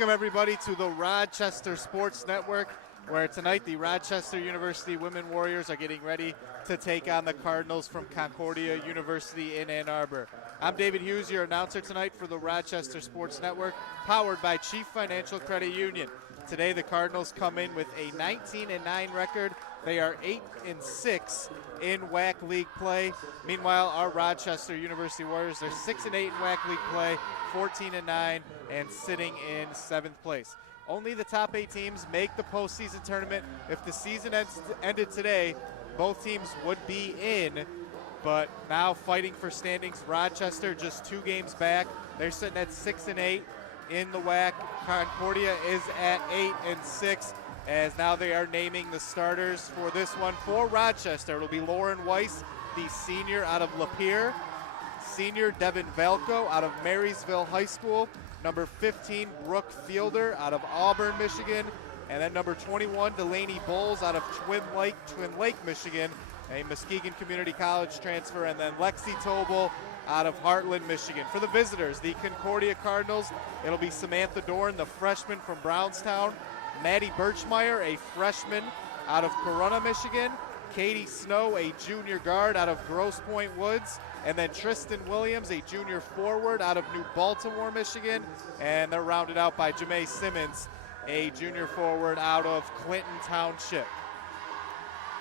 Welcome everybody to the Rochester Sports Network, where tonight the Rochester University Women Warriors are getting ready to take on the Cardinals from Concordia University in Ann Arbor. I'm David Hughes, your announcer tonight for the Rochester Sports Network, powered by Chief Financial Credit Union. Today the Cardinals come in with a 19-9 record. They are 8-6 in WAC League play. Meanwhile, our Rochester University Warriors are 6-8 in WAC League play, 14-9, and sitting in 7th place. Only the top 8 teams make the postseason tournament. If the season ended today, both teams would be in. But now fighting for standings, Rochester just 2 games back. They're sitting at 6-8 in the WAC. Concordia is at 8-6. As now they are naming the starters for this one. For Rochester, it'll be Lauren Weiss, the senior out of Lapeer. Senior Devin Valco out of Marysville High School. Number 15, Brooke Fielder out of Auburn, Michigan. And then number 21, Delaney Bowles out of Twin Lake, Michigan, a Muskegon Community College transfer. And then Lexi Tobel out of Heartland, Michigan. For the visitors, the Concordia Cardinals, it'll be Samantha Dorn, the freshman from Brownstown. Maddie Birchmeyer, a freshman out of Corunna, Michigan. Katie Snow, a junior guard out of Grosse Pointe Woods. And then Tristan Williams, a junior forward out of New Baltimore, Michigan. And they're rounded out by Jamae Simmons, a junior forward out of Clinton Township.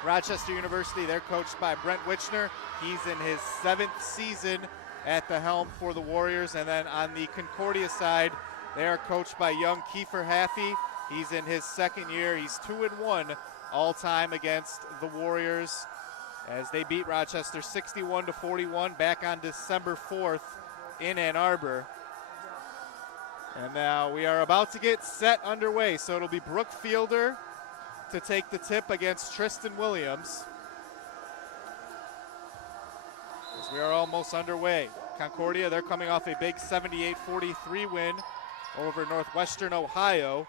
Rochester University, they're coached by Brent Witchner. He's in his 7th season at the helm for the Warriors. And then on the Concordia side, they are coached by young Kiefer Haffey. He's in his 2nd year. He's 2-1 all-time against the Warriors as they beat Rochester 61-41 back on December 4th in Ann Arbor. And now we are about to get set underway. So it'll be Brooke Fielder to take the tip against Tristan Williams. As we are almost underway. Concordia, they're coming off a big 78-43 win over Northwestern Ohio,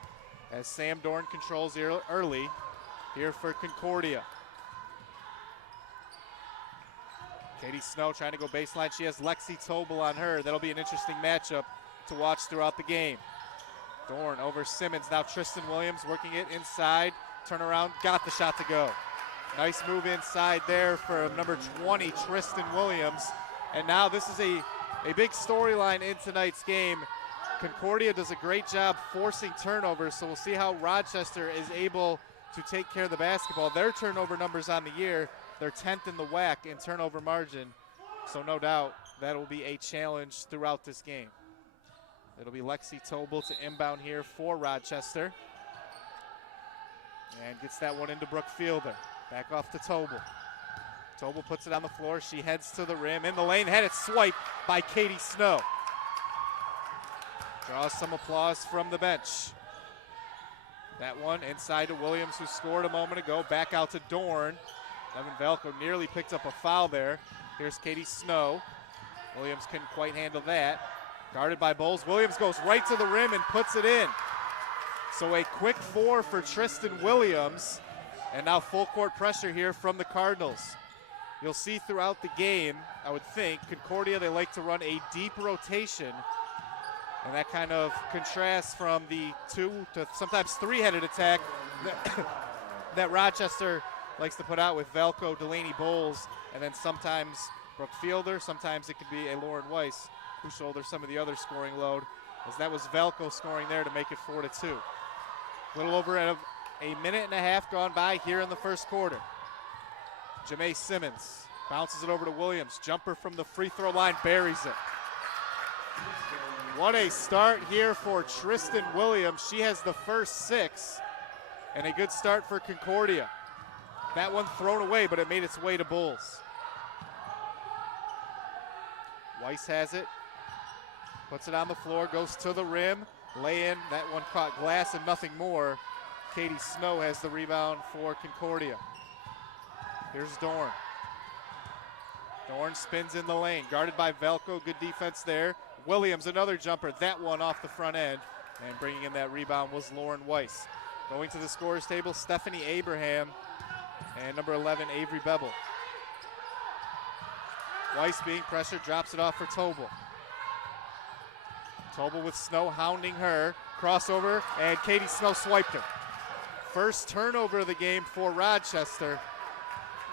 as Sam Dorn controls early here for Concordia. Katie Snow trying to go baseline. She has Lexi Tobel on her. That'll be an interesting matchup to watch throughout the game. Dorn over Simmons. Now Tristan Williams working it inside. Turnaround, got the shot to go. Nice move inside there for number 20, Tristan Williams. And now this is a big storyline in tonight's game. Concordia does a great job forcing turnovers, so we'll see how Rochester is able to take care of the basketball. Their turnover numbers on the year, they're 10th in the WAC in turnover margin, so no doubt that will be a challenge throughout this game. It'll be Lexi Tobel to inbound here for Rochester. And gets that one into Brooke Fielder. Back off to Tobel. Tobel puts it on the floor. She heads to the rim. In the lane, had it swiped by Katie Snow. Draws some applause from the bench. That one inside to Williams, who scored a moment ago. Back out to Dorn. Devin Valco nearly picked up a foul there. Here's Katie Snow. Williams couldn't quite handle that. Guarded by Bowles. Williams goes right to the rim and puts it in. So a quick 4 for Tristan Williams. And now full court pressure here from the Cardinals. You'll see throughout the game, I would think, Concordia, they like to run a deep rotation. And that kind of contrasts from the 2 to sometimes 3-headed attack that Rochester likes to put out with Valco, Delaney Bowles, and then sometimes Brooke Fielder. Sometimes it could be a Lauren Weiss who shoulders some of the other scoring load, as that was Valco scoring there to make it 4-2. A little over a minute and a half gone by here in the first quarter. Jamae Simmons bounces it over to Williams. Jumper from the free throw line, buries it. What a start here for Tristan Williams. She has the first 6, and a good start for Concordia. That one thrown away, but it made its way to Bulls. Weiss has it, puts it on the floor, goes to the rim, lay in. That one caught glass and nothing more. Katie Snow has the rebound for Concordia. Here's Dorn. Dorn spins in the lane, guarded by Valco. Good defense there. Williams, another jumper. That one off the front end. And bringing in that rebound was Lauren Weiss. Going to the scorer's table, Stephanie Abraham and number 11, Avery Bevel. Weiss being pressured, drops it off for Tobel. Tobel with Snow hounding her. Crossover, and Katie Snell swiped her. First turnover of the game for Rochester.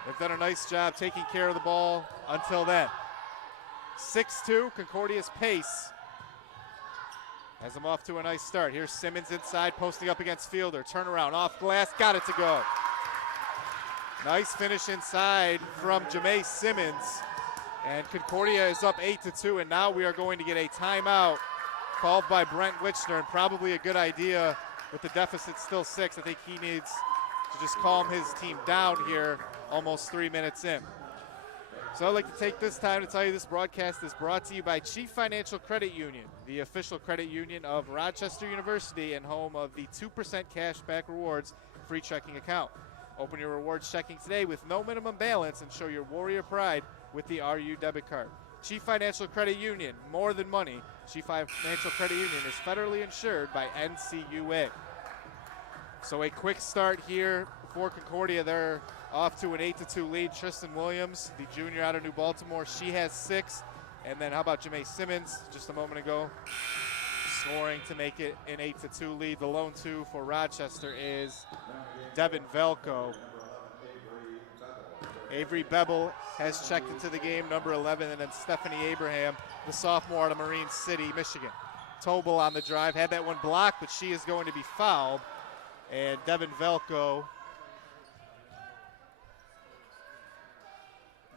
They've done a nice job taking care of the ball until then. 6-2, Concordia's pace has them off to a nice start. Here's Simmons inside, posting up against Fielder. Turnaround, off glass, got it to go. Nice finish inside from Jamae Simmons. And Concordia is up 8-2, and now we are going to get a timeout called by Brent Witchner, and probably a good idea with the deficit still 6. I think he needs to just calm his team down here almost 3 minutes in. So I'd like to take this time to tell you this broadcast is brought to you by Chief Financial Credit Union, the official credit union of Rochester University and home of the 2% cashback rewards free checking account. Open your rewards checking today with no minimum balance and show your Warrior pride with the RU debit card. Chief Financial Credit Union, more than money. Chief Financial Credit Union is federally insured by NCUA. So a quick start here for Concordia. They're off to an 8-2 lead. Tristan Williams, the junior out of New Baltimore, she has 6. And then how about Jamae Simmons just a moment ago, scoring to make it an 8-2 lead. The lone 2 for Rochester is Devin Velko. Avery Bebel has checked into the game, number 11, and then Stephanie Abraham, the sophomore out of Marine City, Michigan. Tobel on the drive, had that one blocked, but she is going to be fouled. And Devin Velko,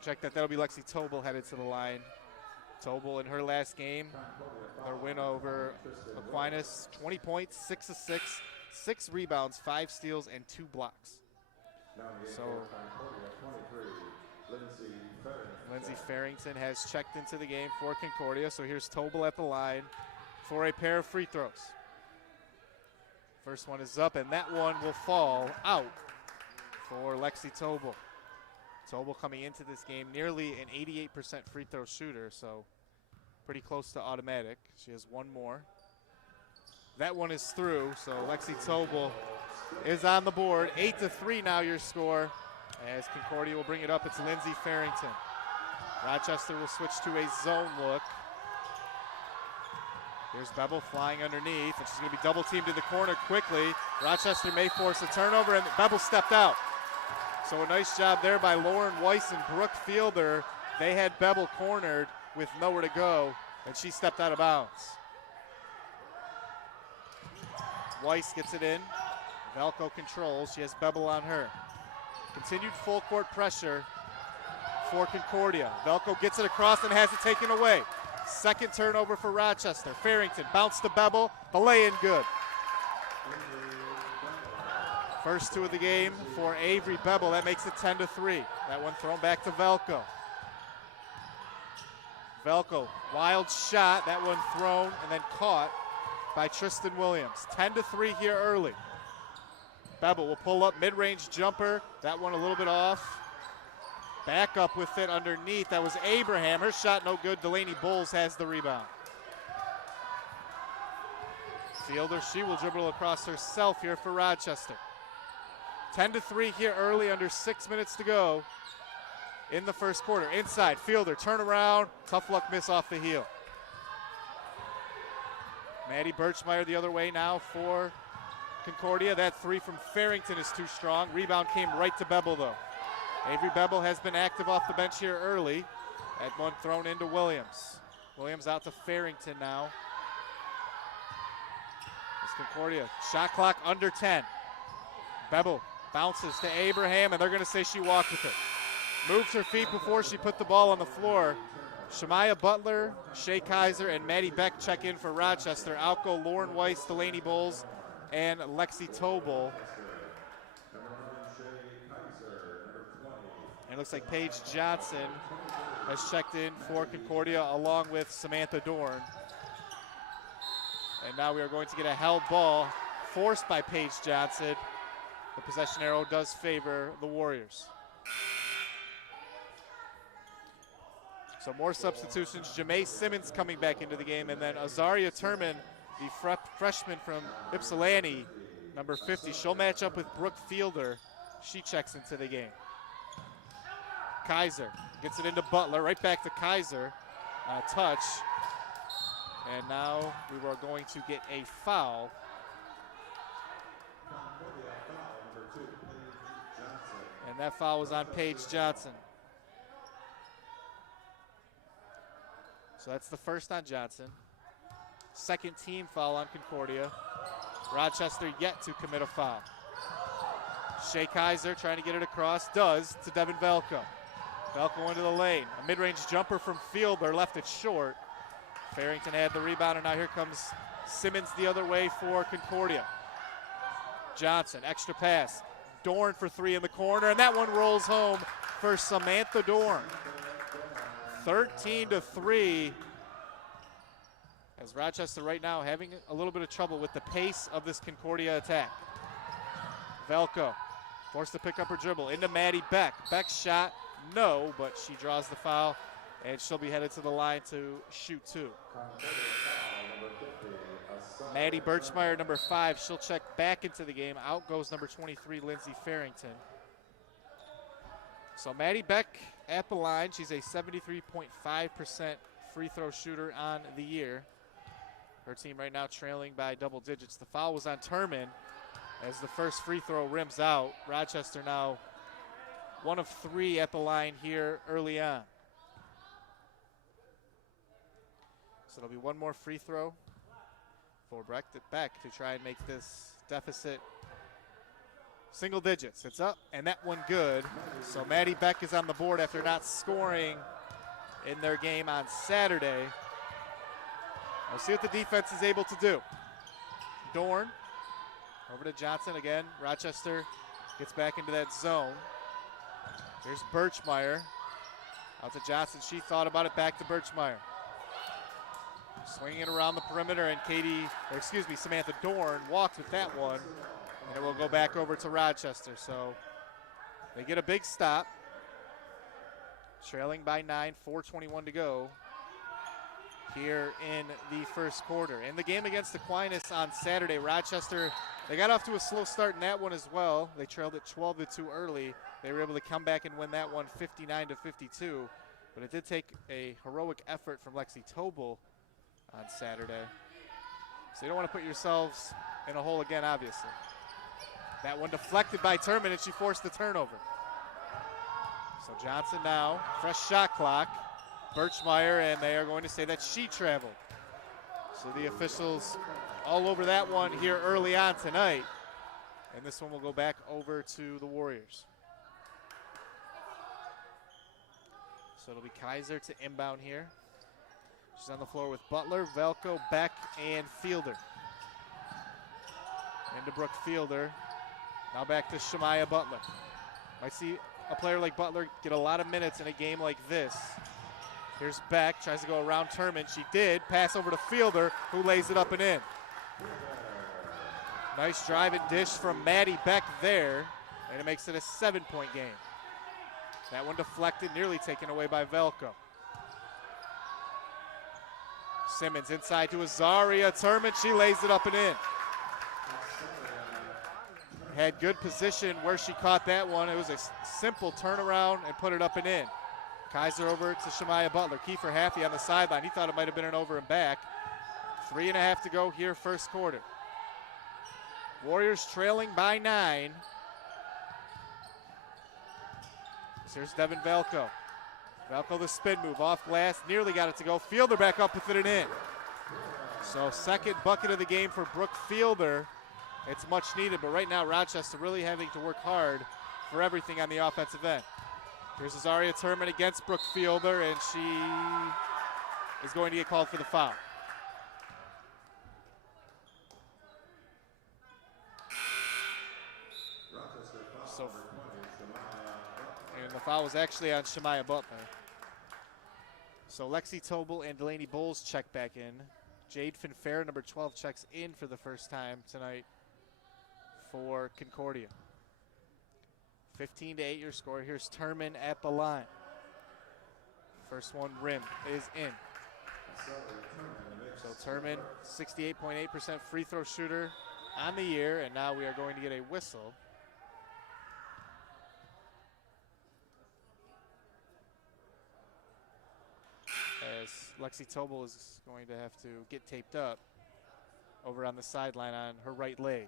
check that, that'll be Lexi Tobel headed to the line. Tobel in her last game, their win over Aquinas, 20 points, 6 assists, 6 rebounds, 5 steals, and 2 blocks. So Lindsay Farrington has checked into the game for Concordia. So here's Tobel at the line for a pair of free throws. First one is up, and that one will fall out for Lexi Tobel. Tobel coming into this game nearly an 88% free throw shooter, so pretty close to automatic. She has one more. That one is through, so Lexi Tobel is on the board. 8-3 now your score. As Concordia will bring it up, it's Lindsay Farrington. Rochester will switch to a zone look. Here's Bebel flying underneath, and she's going to be double teamed in the corner quickly. Rochester may force a turnover, and Bebel stepped out. So a nice job there by Lauren Weiss and Brooke Fielder. They had Bebel cornered with nowhere to go, and she stepped out of bounds. Weiss gets it in. Velko controls. She has Bebel on her. Continued full court pressure for Concordia. Velko gets it across and has it taken away. Second turnover for Rochester. Farrington bounce to Bebel. The lay-in good. First 2 of the game for Avery Bebel. That makes it 10-3. That one thrown back to Velko. Velko, wild shot. That one thrown and then caught by Tristan Williams. 10-3 here early. Bebel will pull up, mid-range jumper. That one a little bit off. Back up with it underneath. That was Abraham. Her shot no good. Delaney Bowles has the rebound. Fielder, she will dribble across herself here for Rochester. 10-3 here early, under 6 minutes to go in the first quarter. Inside, Fielder, turn around. Tough luck miss off the heel. Maddie Birchmeyer the other way now for Concordia. That 3 from Farrington is too strong. Rebound came right to Bebel though. Avery Bebel has been active off the bench here early. That one thrown into Williams. Williams out to Farrington now. It's Concordia. Shot clock under 10. Bebel bounces to Abraham, and they're going to say she walked with it. Moved her feet before she put the ball on the floor. Shemaya Butler, Shea Kaiser, and Maddie Beck check in for Rochester. Out go Lauren Weiss, Delaney Bowles, and Lexi Tobel. And it looks like Paige Johnson has checked in for Concordia along with Samantha Dorn. And now we are going to get a held ball forced by Paige Johnson. The possession arrow does favor the Warriors. So more substitutions. Jamae Simmons coming back into the game, and then Azaria Turman, the freshman from Ypsilanti, number 50. She'll match up with Brooke Fielder. She checks into the game. Kaiser gets it into Butler, right back to Kaiser. Touch. And now we are going to get a foul. And that foul was on Paige Johnson. So that's the first on Johnson. Second team foul on Concordia. Rochester yet to commit a foul. Shea Kaiser trying to get it across, does, to Devin Velko. Velko into the lane. A mid-range jumper from Fielder, left it short. Farrington had the rebound, and now here comes Simmons the other way for Concordia. Johnson, extra pass. Dorn for three in the corner, and that one rolls home for Samantha Dorn. 13-3. As Rochester right now having a little bit of trouble with the pace of this Concordia attack. Velko forced to pick up her dribble into Maddie Beck. Beck's shot, no, but she draws the foul, and she'll be headed to the line to shoot two. Maddie Birchmeyer, number 5, she'll check back into the game. Out goes number 23, Lindsay Farrington. So Maddie Beck at the line. She's a 73.5% free throw shooter on the year. Her team right now trailing by double digits. The foul was on Turman as the first free throw rims out. Rochester now 1 of 3 at the line here early on. So it'll be one more free throw for Beck to try and make this deficit single digits. It's up, and that one good. So Maddie Beck is on the board after not scoring in their game on Saturday. We'll see what the defense is able to do. Dorn over to Johnson again. Rochester gets back into that zone. Here's Birchmeyer. Out to Johnson. She thought about it, back to Birchmeyer. Swinging it around the perimeter, and Samantha Dorn walks with that one. And it will go back over to Rochester. So they get a big stop. Trailing by 9, 4:21 to go here in the first quarter. In the game against Aquinas on Saturday, Rochester, they got off to a slow start in that one as well. They trailed it 12-2 early. They were able to come back and win that one 59-52. But it did take a heroic effort from Lexi Tobel on Saturday. So you don't want to put yourselves in a hole again, obviously. That one deflected by Turman, and she forced the turnover. So Johnson now, fresh shot clock. Birchmeyer, and they are going to say that she traveled. So the officials all over that one here early on tonight. And this one will go back over to the Warriors. So it'll be Kaiser to inbound here. She's on the floor with Butler, Velko, Beck, and Fielder. Into Brooke Fielder. Now back to Shemaya Butler. Might see a player like Butler get a lot of minutes in a game like this. Here's Beck, tries to go around Turman. She did. Pass over to Fielder, who lays it up and in. Nice drive and dish from Maddie Beck there, and it makes it a 7-point game. That one deflected, nearly taken away by Velko. Simmons inside to Azaria Turman. She lays it up and in. Had good position where she caught that one. It was a simple turnaround and put it up and in. Kaiser over to Shemaya Butler. Kiefer Haffey on the sideline. He thought it might have been an over and back. 3.5 to go here, first quarter. Warriors trailing by 9. Here's Devin Velko. Velko the spin move off glass. Nearly got it to go. Fielder back up with it in. So second bucket of the game for Brooke Fielder. It's much needed, but right now Rochester really having to work hard for everything on the offensive end. Here's Azaria Turman against Brooke Fielder, and she is going to get called for the foul. And the foul was actually on Shemaya Butler. So Lexi Tobel and Delaney Bowles check back in. Jade Finfair, number 12, checks in for the first time tonight for Concordia. 15-8 your score. Here's Turman at the line. First one rim is in. So Turman, 68.8% free throw shooter on the year, and now we are going to get a whistle. As Lexi Tobel is going to have to get taped up over on the sideline on her right leg.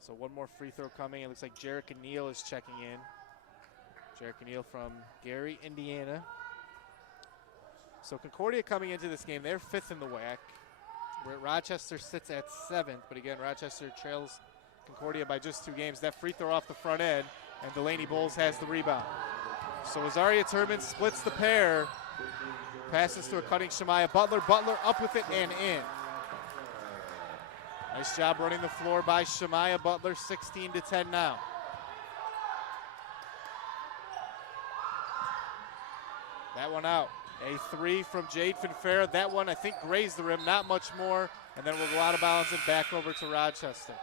So one more free throw coming. It looks like Jerica Neal is checking in. Jerica Neal from Gary, Indiana. So Concordia coming into this game, they're 5th in the WAC. Rochester sits at 7th, but again, Rochester trails Concordia by just 2 games. That free throw off the front end, and Delaney Bowles has the rebound. So Azaria Turman splits the pair, passes to a cutting Shemaya Butler. Butler up with it and in. Nice job running the floor by Shemaya Butler, 16-10 now. That one out. A 3 from Jade Finfera. That one, I think, grazed the rim, not much more, and then we'll go out of bounds and back over to Rochester.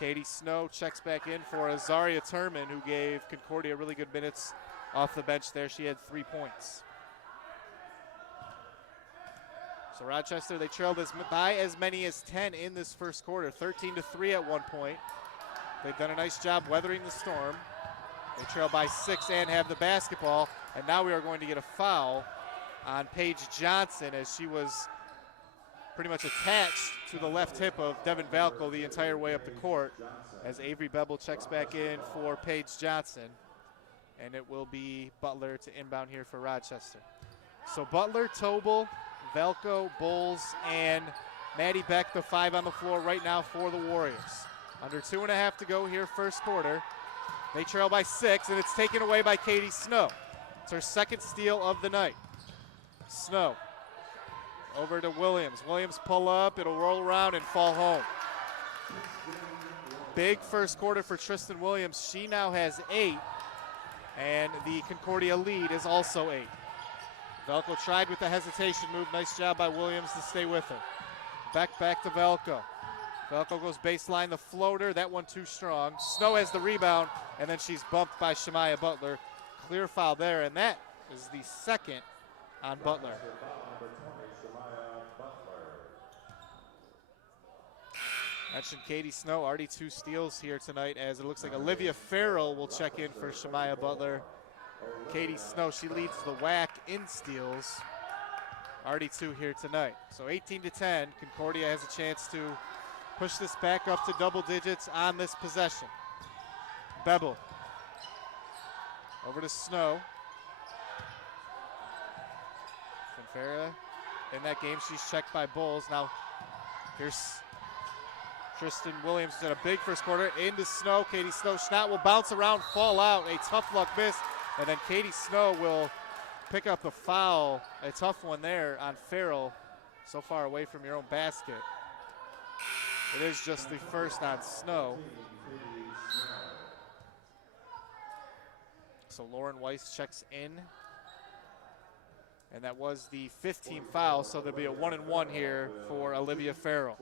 Katie Snow checks back in for Azaria Turman, who gave Concordia really good minutes off the bench there. She had 3 points. So Rochester, they trailed by as many as 10 in this first quarter, 13-3 at one point. They've done a nice job weathering the storm. They trail by 6 and have the basketball, and now we are going to get a foul on Paige Johnson as she was pretty much attached to the left hip of Devin Valco the entire way up the court, as Avery Bebel checks back in for Paige Johnson, and it will be Butler to inbound here for Rochester. So Butler, Tobel, Valco, Bowles, and Maddie Beck, the 5 on the floor right now for the Warriors. Under 2.5 to go here, first quarter. They trail by 6, and it's taken away by Katie Snow. It's her second steal of the night. Snow over to Williams. Williams pull up, it'll roll around and fall home. Big first quarter for Tristan Williams. She now has 8, and the Concordia lead is also 8. Velko tried with the hesitation move. Nice job by Williams to stay with her. Back to Velko. Velko goes baseline, the floater. That one too strong. Snow has the rebound, and then she's bumped by Shemaya Butler. Clear foul there, and that is the second on Butler. Mentioned Katie Snow, already 2 steals here tonight, as it looks like Olivia Farrell will check in for Shemaya Butler. Katie Snow, she leads the WAC in steals. Already 2 here tonight. So 18-10, Concordia has a chance to push this back up to double digits on this possession. Bebel over to Snow. Finfera in that game, she's checked by Bowles. Now here's Tristan Williams did a big first quarter into Snow. Katie Snow shot will bounce around, fall out, a tough luck miss, and then Katie Snow will pick up the foul. A tough one there on Farrell, so far away from your own basket. It is just the first on Snow. So Lauren Weiss checks in, and that was the 15th foul, so there'll be a 1-and-1 here for Olivia Farrell.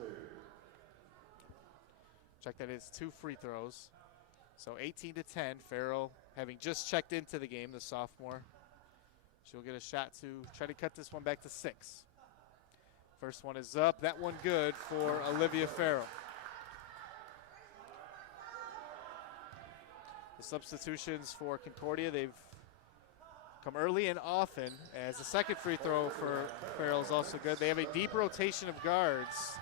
Check that is 2 free throws. So 18-10, Farrell having just checked into the game, the sophomore. She'll get a shot to try to cut this one back to 6. First one is up, that one good for Olivia Farrell. The substitutions for Concordia, they've come early and often, as the second free throw for Farrell is also good. They have a deep rotation of guards,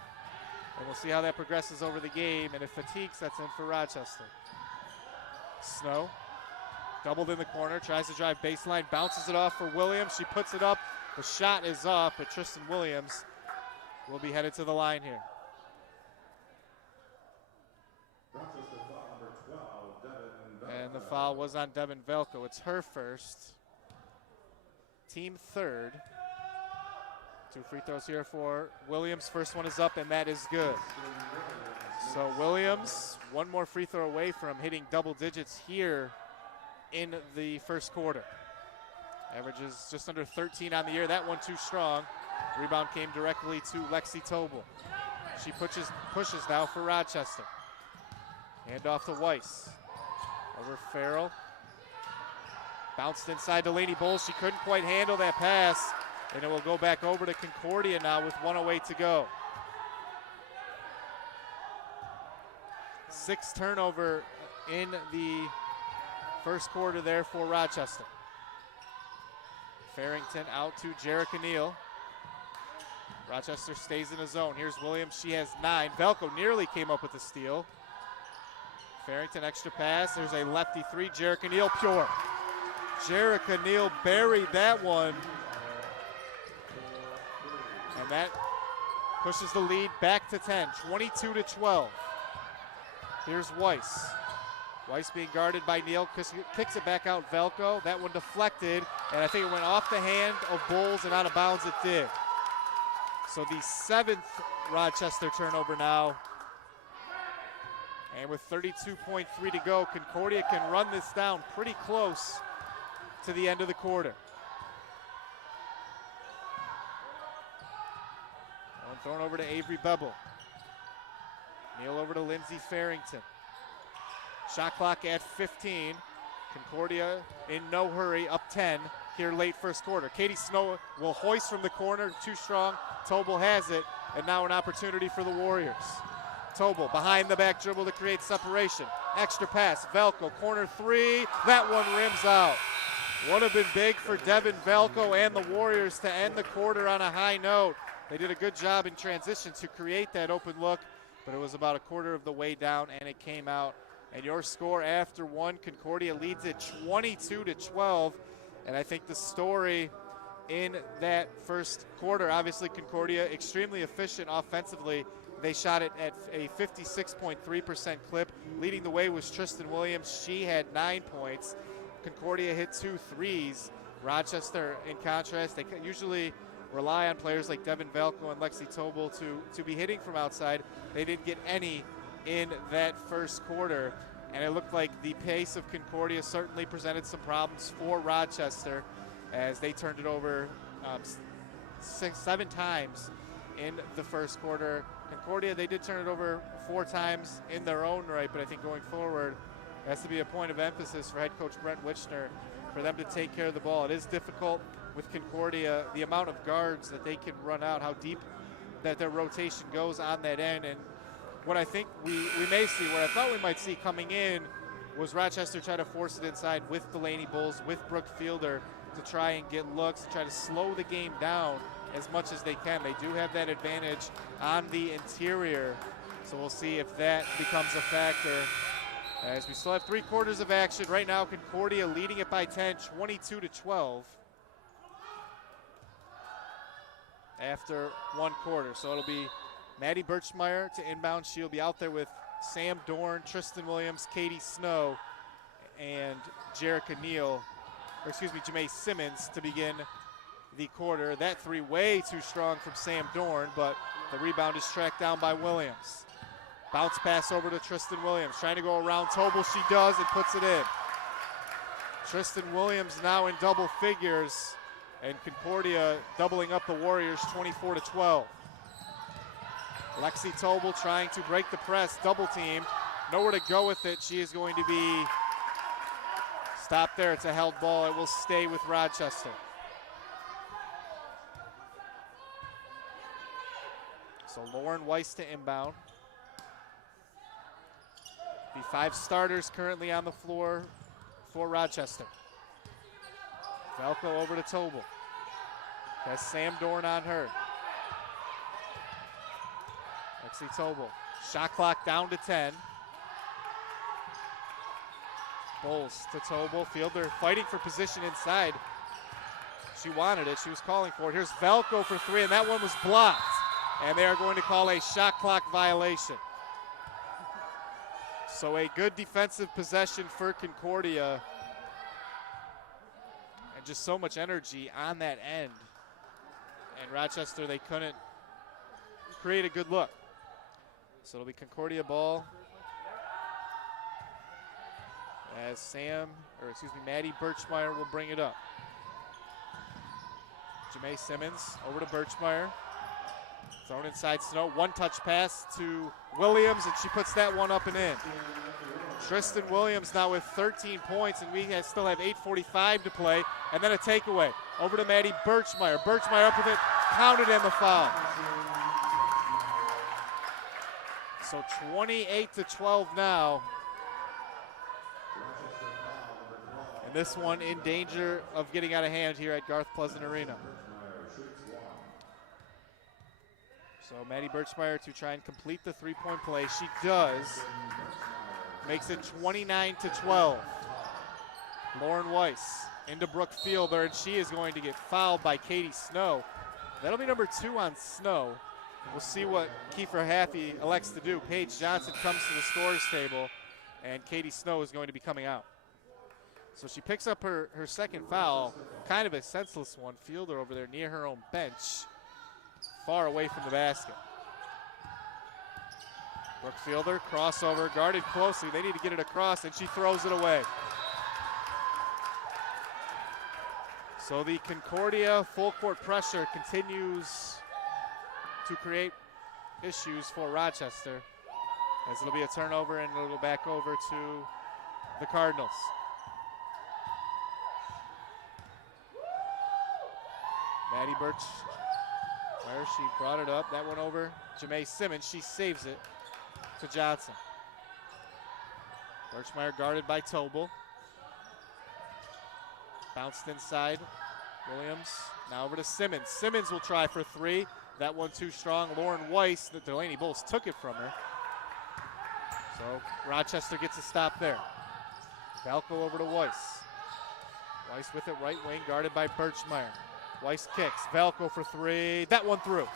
and we'll see how that progresses over the game, and if fatigue sets in for Rochester. Snow, doubled in the corner, tries to drive baseline, bounces it off for Williams. She puts it up. The shot is off, but Tristan Williams will be headed to the line here. And the foul was on Devin Velko. It's her first, team third. 2 free throws here for Williams. First one is up, and that is good. So Williams, 1 more free throw away from hitting double digits here in the first quarter. Averages just under 13 on the year. That one too strong. Rebound came directly to Lexi Tobel. She pushes now for Rochester. Hand off to Weiss. Over Farrell. Bounced inside Delaney Bowles. She couldn't quite handle that pass, and it will go back over to Concordia now with 1:08 to go. 6 turnover in the first quarter there for Rochester. Farrington out to Jerica Neal. Rochester stays in the zone. Here's Williams. She has 9. Velko nearly came up with the steal. Farrington extra pass. There's a lefty 3. Jerica Neal pure. Jerica Neal buried that one. And that pushes the lead back to 10, 22-12. Here's Weiss. Weiss being guarded by Neal, kicks it back out Velko. That one deflected, and I think it went off the hand of Bowles and out of bounds it did. So the 7th Rochester turnover now. And with 32.3 to go, Concordia can run this down pretty close to the end of the quarter. One thrown over to Avery Bebel. Neal over to Lindsey Farrington. Shot clock at 15. Concordia in no hurry, up 10 here late first quarter. Katie Snow will hoist from the corner, too strong. Tobel has it, and now an opportunity for the Warriors. Tobel behind the back dribble to create separation. Extra pass, Velko, corner 3. That one rims out. Would have been big for Devin Velko and the Warriors to end the quarter on a high note. They did a good job in transition to create that open look, but it was about a quarter of the way down, and it came out. And your score after one, Concordia leads it 22-12. And I think the story in that first quarter, obviously Concordia extremely efficient offensively. They shot it at a 56.3% clip. Leading the way was Tristan Williams. She had 9 points. Concordia hit 2 threes. Rochester, in contrast, they usually rely on players like Devin Velko and Lexi Tobel to be hitting from outside. They didn't get any in that first quarter, and it looked like the pace of Concordia certainly presented some problems for Rochester as they turned it over 7 times in the first quarter. Concordia, they did turn it over 4 times in their own right, but I think going forward, it has to be a point of emphasis for head coach Brent Wichner for them to take care of the ball. It is difficult with Concordia, the amount of guards that they can run out, how deep that their rotation goes on that end. And what I think we may see, what I thought we might see coming in, was Rochester try to force it inside with Delaney Bowles, with Brooke Fielder, to try and get looks, to try to slow the game down as much as they can. They do have that advantage on the interior, so we'll see if that becomes a factor. As we still have 3 quarters of action. Right now, Concordia leading it by 10, 22-12. After 1 quarter. So it'll be Maddie Birchmeyer to inbound. She'll be out there with Sam Dorn, Tristan Williams, Katie Snow, and Jerica Neal, or excuse me, Jamae Simmons to begin the quarter. That 3 way too strong from Sam Dorn, but the rebound is tracked down by Williams. Bounce pass over to Tristan Williams, trying to go around Tobel. She does and puts it in. Tristan Williams now in double figures, and Concordia doubling up the Warriors 24-12. Lexi Tobel trying to break the press, double teamed, nowhere to go with it. She is going to be stopped there. It's a held ball. It will stay with Rochester. So Lauren Weiss to inbound. The 5 starters currently on the floor for Rochester. Velko over to Tobel. Has Sam Dorn on her. Lexi Tobel. Shot clock down to 10. Bowles to Tobel. Fielder fighting for position inside. She wanted it. She was calling for it. Here's Velko for 3, and that one was blocked. And they are going to call a shot clock violation. So a good defensive possession for Concordia. And just so much energy on that end. And Rochester, they couldn't create a good look. So it'll be Concordia ball. As Maddie Birchmeyer will bring it up. Jamae Simmons over to Birchmeyer. Thrown inside Snow. 1-touch pass to Williams, and she puts that one up and in. Tristan Williams now with 13 points, and we still have 8:45 to play. And then a takeaway over to Maddie Birchmeyer. Birchmeyer up with it, counted in the foul. So 28-12 now. this one in danger of getting out of hand here at Garth Pleasant Arena. So Maddie Birchmeyer to try and complete the three-point play. She does. Makes it 29-12. Lauren Weiss into Brooke Fielder, and she is going to get fouled by Katie Snow. That'll be number 2 on Snow. We'll see what Kiefer Haffey elects to do. Paige Johnson comes to the scorer's table, and Katie Snow is going to be coming out. So she picks up her second foul, kind of a senseless one. Fielder over there near her own bench, far away from the basket. Brooke Fielder, crossover, guarded closely. They need to get it across, and she throws it away. So the Concordia full court pressure continues to create issues for Rochester, as it'll be a turnover and it'll go back over to the Cardinals. Maddie Birchmeyer, she brought it up. That one over Jamae Simmons. She saves it to Johnson. Birchmeyer guarded by Tobel. Bounced inside. Williams now over to Simmons. Simmons will try for 3. That one too strong. Lauren Weiss, the Delaney Bulls took it from her. So Rochester gets a stop there. Valco over to Weiss. Weiss with it right wing, guarded by Birchmeyer. Weiss kicks. Valco for 3. That one through.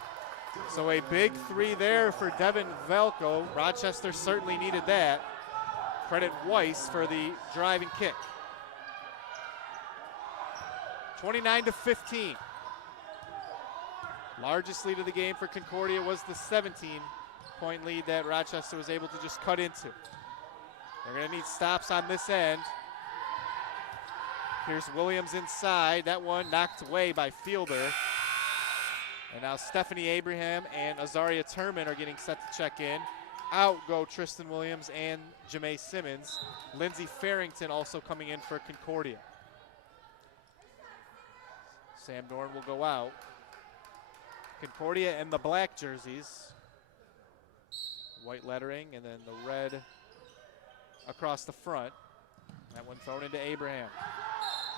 So a big 3 there for Devin Valco. Rochester certainly needed that. Credit Weiss for the driving kick. 29-15. Largest lead of the game for Concordia was the 17-point lead that Rochester was able to just cut into. They're going to need stops on this end. Here's Williams inside. That one knocked away by Fielder. And now Stephanie Abraham and Azaria Turman are getting set to check in. Out go Tristan Williams and Jamae Simmons. Lindsey Farrington also coming in for Concordia. Sam Dorn will go out. Concordia in the black jerseys. White lettering and then the red across the front. That one thrown into Abraham.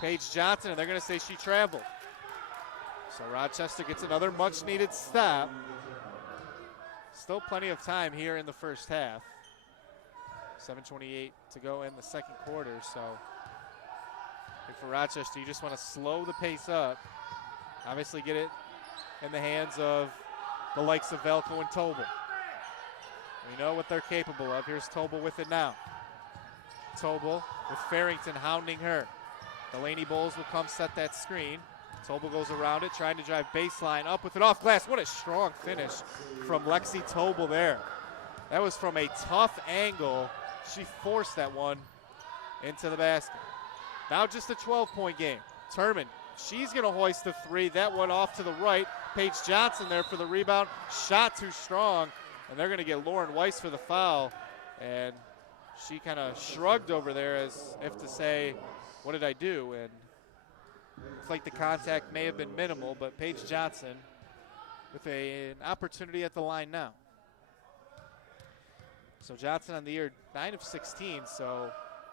Paige Johnson, and they're going to say she traveled. So Rochester gets another much needed stop. Still plenty of time here in the first half. 7:28 to go in the second quarter. So I think for Rochester, you just want to slow the pace up. Obviously get it in the hands of the likes of Valco and Tobel. We know what they're capable of. Here's Tobel with it now. Tobel with Farrington hounding her. Delaney Bulls will come set that screen. Tobel goes around it, trying to drive baseline, up with it off glass. What a strong finish from Lexi Tobel there. That was from a tough angle. She forced that one into the basket. Now just a 12-point game. Turman, she's going to hoist the 3. That one off to the right. Paige Johnson there for the rebound. Shot too strong, and they're going to get Lauren Weiss for the foul. And she kind of shrugged over there as if to say, what did I do? And it's like the contact may have been minimal, but Paige Johnson with an opportunity at the line now. So Johnson on the year 9 of 16, so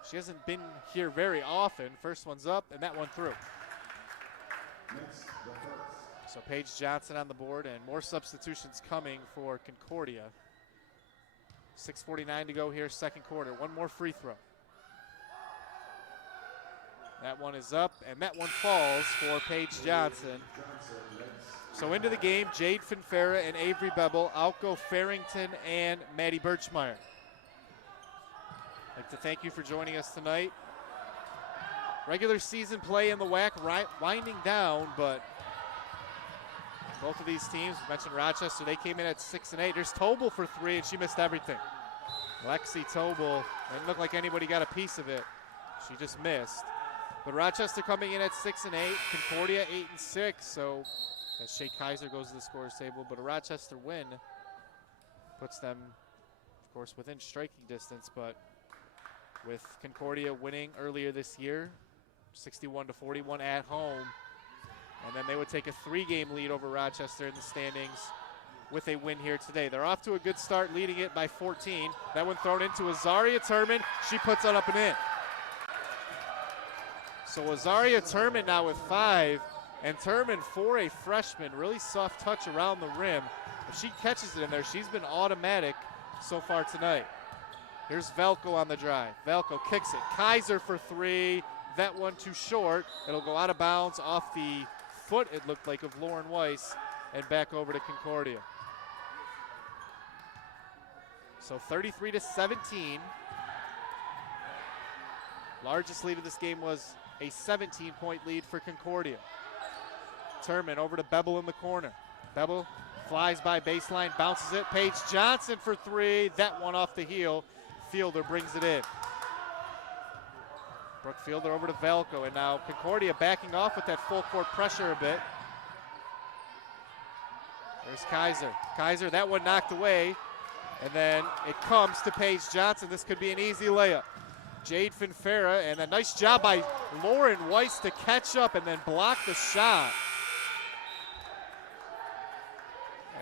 she hasn't been here very often. First one's up, and that one through. So Paige Johnson on the board, and more substitutions coming for Concordia. 6:49 to go here, second quarter. One more free throw. That one is up, and that one falls for Paige Johnson. So into the game, Jade Finfera and Avery Bebel, Alco Farrington, and Maddie Birchmeyer. I'd like to thank you for joining us tonight. Regular season play in the WAC winding down, but both of these teams, we mentioned Rochester, they came in at 6-8. There's Tobel for 3, and she missed everything. Lexi Tobel, didn't look like anybody got a piece of it. She just missed. But Rochester coming in at 6-8, Concordia 8-6. So as Shea Kaiser goes to the scorer's table, but a Rochester win puts them, of course, within striking distance. But with Concordia winning earlier this year, 61-41 at home, and then they would take a 3-game lead over Rochester in the standings with a win here today. They're off to a good start, leading it by 14. That one thrown into Azaria Turman. She puts it up and in. So Azaria Turman now with 5, and Turman, for a freshman, really soft touch around the rim. If she catches it in there, she's been automatic so far tonight. Here's Velko on the drive. Velko kicks it. Kaiser for 3. That one too short. It'll go out of bounds off the foot, it looked like, of Lauren Weiss, and back over to Concordia. So 33-17. Largest lead of this game was a 17-point lead for Concordia. Turman over to Bebel in the corner. Bebel flies by baseline, bounces it. Paige Johnson for 3. That one off the heel. Fielder brings it in. Brooke Fielder over to Velko, and now Concordia backing off with that full court pressure a bit. There's Kaiser. Kaiser, that one knocked away, and then it comes to Paige Johnson. This could be an easy layup. Jade Finfera, and a nice job by Lauren Weiss to catch up and then block the shot.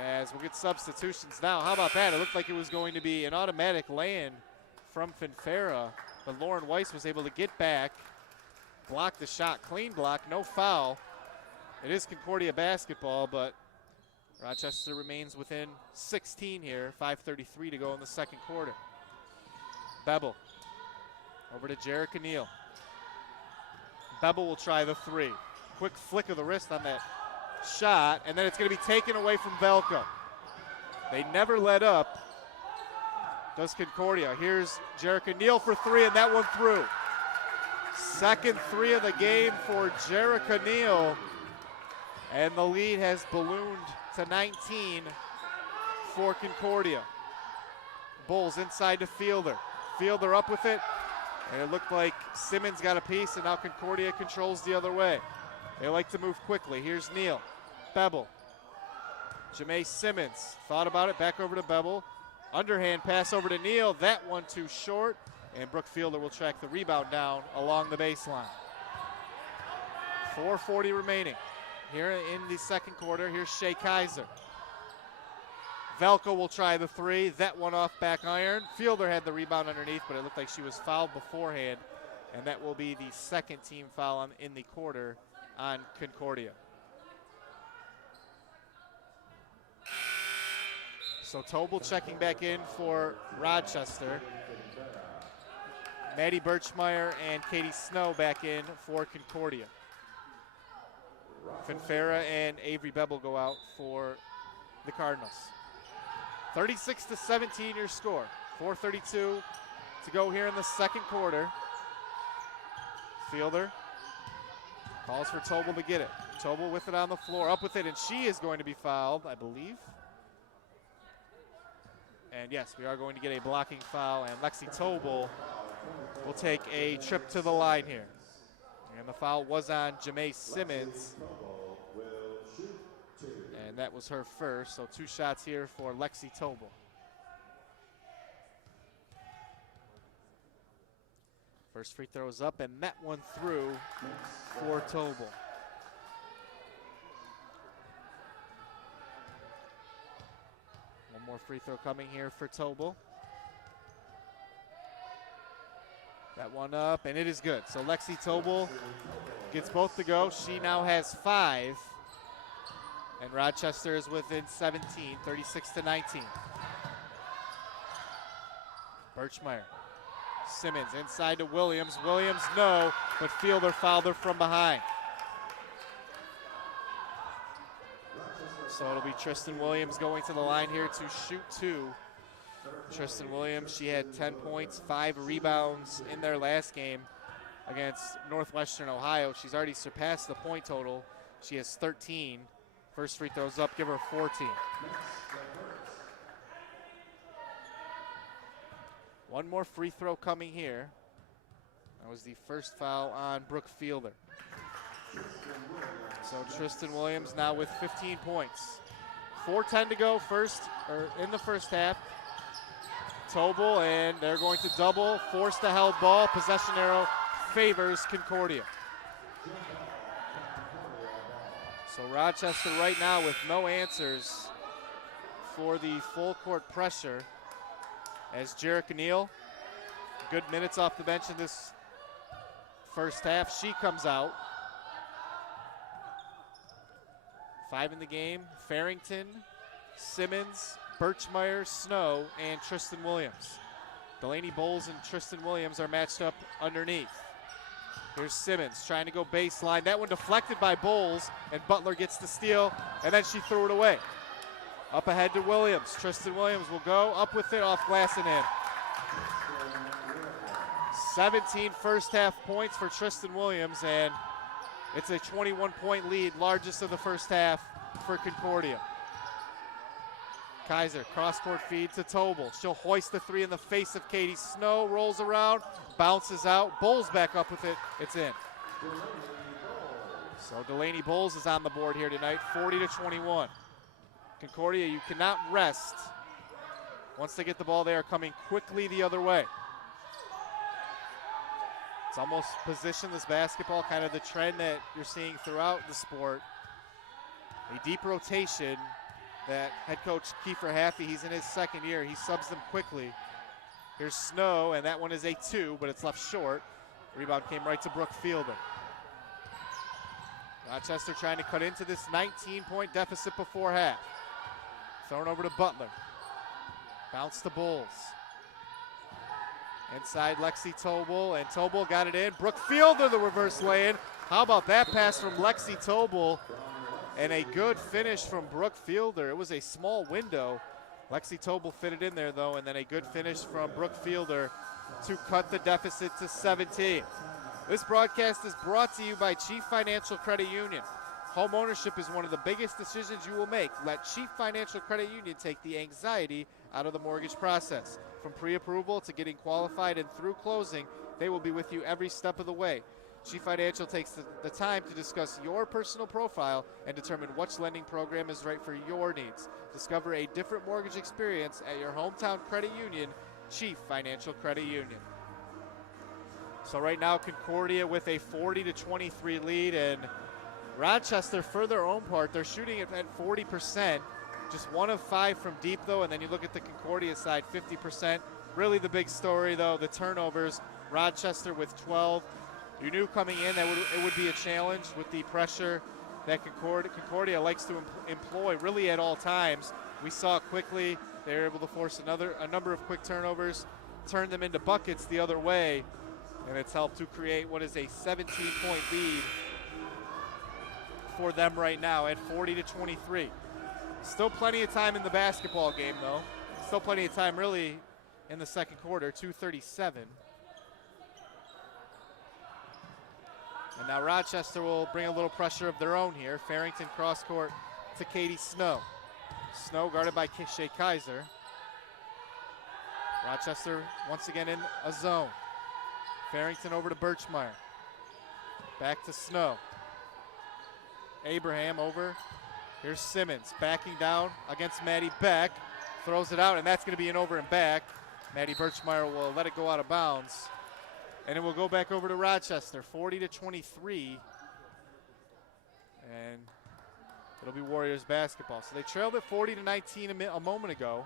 As we'll get substitutions now. How about that? It looked like it was going to be an automatic lay-in from Finfera, but Lauren Weiss was able to get back, block the shot, clean block, no foul. It is Concordia basketball, but Rochester remains within 16 here, 5:33 to go in the second quarter. Bebel over to Jerica Neal. Bebel will try the 3. Quick flick of the wrist on that shot, and then it's going to be taken away from Velko. They never let up, does Concordia. Here's Jerica Neal for 3, and that one through. Second 3 of the game for Jerica Neal, and the lead has ballooned to 19 for Concordia. Bulls inside to Fielder. Fielder up with it, and it looked like Simmons got a piece, and now Concordia controls the other way. They like to move quickly. Here's Neal. Bebel. Jamae Simmons thought about it, back over to Bebel. Underhand pass over to Neal. That one too short, and Brooke Fielder will track the rebound down along the baseline. 4:40 remaining here in the second quarter. Here's Shea Kaiser. Velko will try the 3. That one off back iron. Fielder had the rebound underneath, but it looked like she was fouled beforehand, and that will be the second team foul in the quarter on Concordia. So Tobel checking back in for Rochester. Maddie Birchmeyer and Katie Snow back in for Concordia. Finfera and Avery Bebel go out for the Cardinals. 36-17 your score. 4:32 to go here in the second quarter. Fielder calls for Tobel to get it. Tobel with it on the floor, up with it, and she is going to be fouled, I believe. And yes, we are going to get a blocking foul, and Lexi Tobel will take a trip to the line here. And the foul was on Jamae Simmons, and that was her first, so 2 shots here for Lexi Tobel. First free throw is up, and that one through for Tobel. One more free throw coming here for Tobel. That one up, and it is good. So Lexi Tobel gets both to go. She now has 5, and Rochester is within 17, 36-19. Birchmeyer. Simmons inside to Williams. Williams, no, but Fielder fouled her from behind. So it'll be Tristan Williams going to the line here to shoot 2. Tristan Williams, she had 10 points, 5 rebounds in their last game against Northwestern Ohio. She's already surpassed the point total. She has 13. First free throw's up, give her 14. One more free throw coming here. That was the first foul on Brooke Fielder. So Tristan Williams now with 15 points. 4:10 to go in the first half. Tobel, and they're going to double, force the held ball. Possession arrow favors Concordia. So Rochester right now with no answers for the full court pressure, as Jerica Neal, good minutes off the bench in this first half. She comes out. 5 in the game. Farrington, Simmons, Birchmeyer, Snow, and Tristan Williams. Delaney Bowles and Tristan Williams are matched up underneath. Here's Simmons trying to go baseline. That one deflected by Bowles, and Butler gets the steal, and then she threw it away. Up ahead to Williams. Tristan Williams will go up with it, off glass and in. 17 first half points for Tristan Williams, and it's a 21-point lead, largest of the first half for Concordia. Kaiser, cross-court feed to Tobel. She'll hoist the three in the face of Katie Snow, rolls around, bounces out. Bowles back up with it. It's in. So Delaney Bowles is on the board here tonight, 40-21. Concordia, you cannot rest. Once they get the ball, they are coming quickly the other way. It's almost positionless basketball, kind of the trend that you're seeing throughout the sport. A deep rotation that head coach Kiefer Haffey, he's in his second year. He subs them quickly. Here's Snow, and that one is a 2, but it's left short. Rebound came right to Brooke Fielder. Rochester trying to cut into this 19-point deficit before half. Thrown over to Butler. Bounce to Bowles. Inside Lexi Tobel, and Tobel got it in. Brooke Fielder, the reverse lay-in. How about that pass from Lexi Tobel? And a good finish from Brooke Fielder. It was a small window. Lexi Tobel fitted in there, though, and then a good finish from Brooke Fielder to cut the deficit to 17. This broadcast is brought to you by Chief Financial Credit Union. Home ownership is one of the biggest decisions you will make. Let Chief Financial Credit Union take the anxiety out of the mortgage process. From pre-approval to getting qualified and through closing, they will be with you every step of the way. Chief Financial takes the time to discuss your personal profile and determine which lending program is right for your needs. Discover a different mortgage experience at your hometown credit union, Chief Financial Credit Union. So right now, Concordia with a 40-23 lead, and Rochester, for their own part, they're shooting it at 40%. Just 1 of 5 from deep, though, and then you look at the Concordia side, 50%. Really the big story, though, the turnovers. Rochester with 12. You knew coming in that it would be a challenge with the pressure that Concordia likes to employ really at all times. We saw it quickly. They were able to force a number of quick turnovers, turn them into buckets the other way, and it's helped to create what is a 17-point lead for them right now at 40-23. Still plenty of time in the basketball game, though. Still plenty of time, really, in the second quarter, 2:37. And now Rochester will bring a little pressure of their own here. Farrington cross court to Katie Snow. Snow guarded by Shea Kaiser. Rochester once again in a zone. Farrington over to Birchmeyer. Back to Snow. Abraham over. Here's Simmons backing down against Maddie Beck. Throws it out, and that's going to be an over and back. Maddie Birchmeyer will let it go out of bounds. And it will go back over to Rochester, 40-23. And it'll be Warriors basketball. So they trailed at 40-19 a moment ago.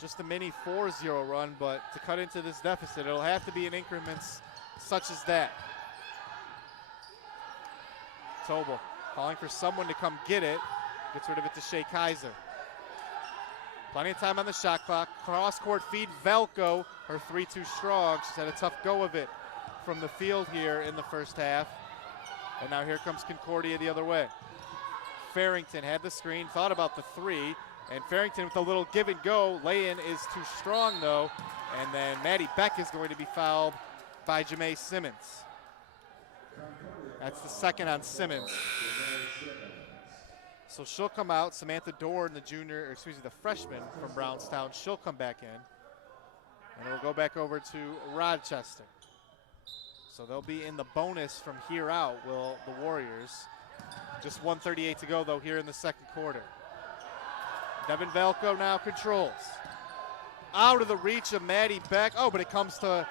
Just a mini 4-0 run, but to cut into this deficit, it'll have to be in increments such as that. Tobel calling for someone to come get it. Gets rid of it to Shea Kaiser. Plenty of time on the shot clock. Cross-court feed, Velko. Her 3 too strong. She's had a tough go of it from the field here in the first half. And now here comes Concordia the other way. Farrington had the screen, thought about the 3, and Farrington with a little give and go. Lay-in is too strong, though. And then Maddie Beck is going to be fouled by Jamae Simmons. That's the second on Simmons. So she'll come out. Samantha Dorn, the freshman from Brownstown, she'll come back in. And it'll go back over to Rochester. So they'll be in the bonus from here out, will the Warriors. Just 1:38 to go, though, here in the second quarter. Devin Velko now controls. Out of the reach of Maddie Beck. Oh, but it comes to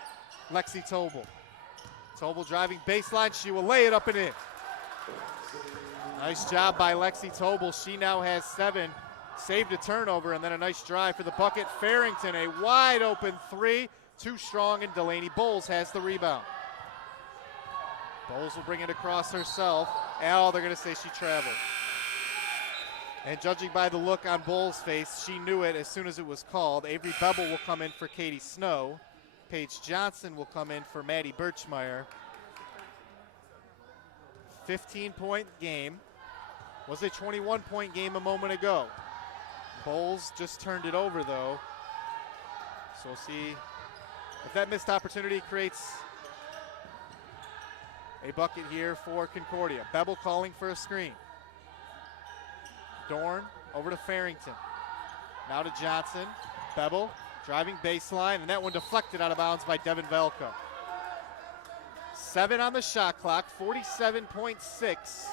Lexi Tobel. Tobel driving baseline. She will lay it up and in. Nice job by Lexi Tobel. She now has 7. Saved a turnover, and then a nice drive for the bucket. Farrington, a wide open 3. Too strong, and Delaney Bowles has the rebound. Bowles will bring it across herself. Oh, they're going to say she traveled. And judging by the look on Bowles' face, she knew it as soon as it was called. Avery Bevel will come in for Katie Snow. Paige Johnson will come in for Maddie Birchmeyer. 15-point game. Was a 21-point game a moment ago. Bowles just turned it over, though. So we'll see if that missed opportunity creates a bucket here for Concordia. Bevel calling for a screen. Dorn over to Farrington. Now to Johnson. Bevel driving baseline, and that one deflected out of bounds by Devin Velko. 7 on the shot clock, 47.6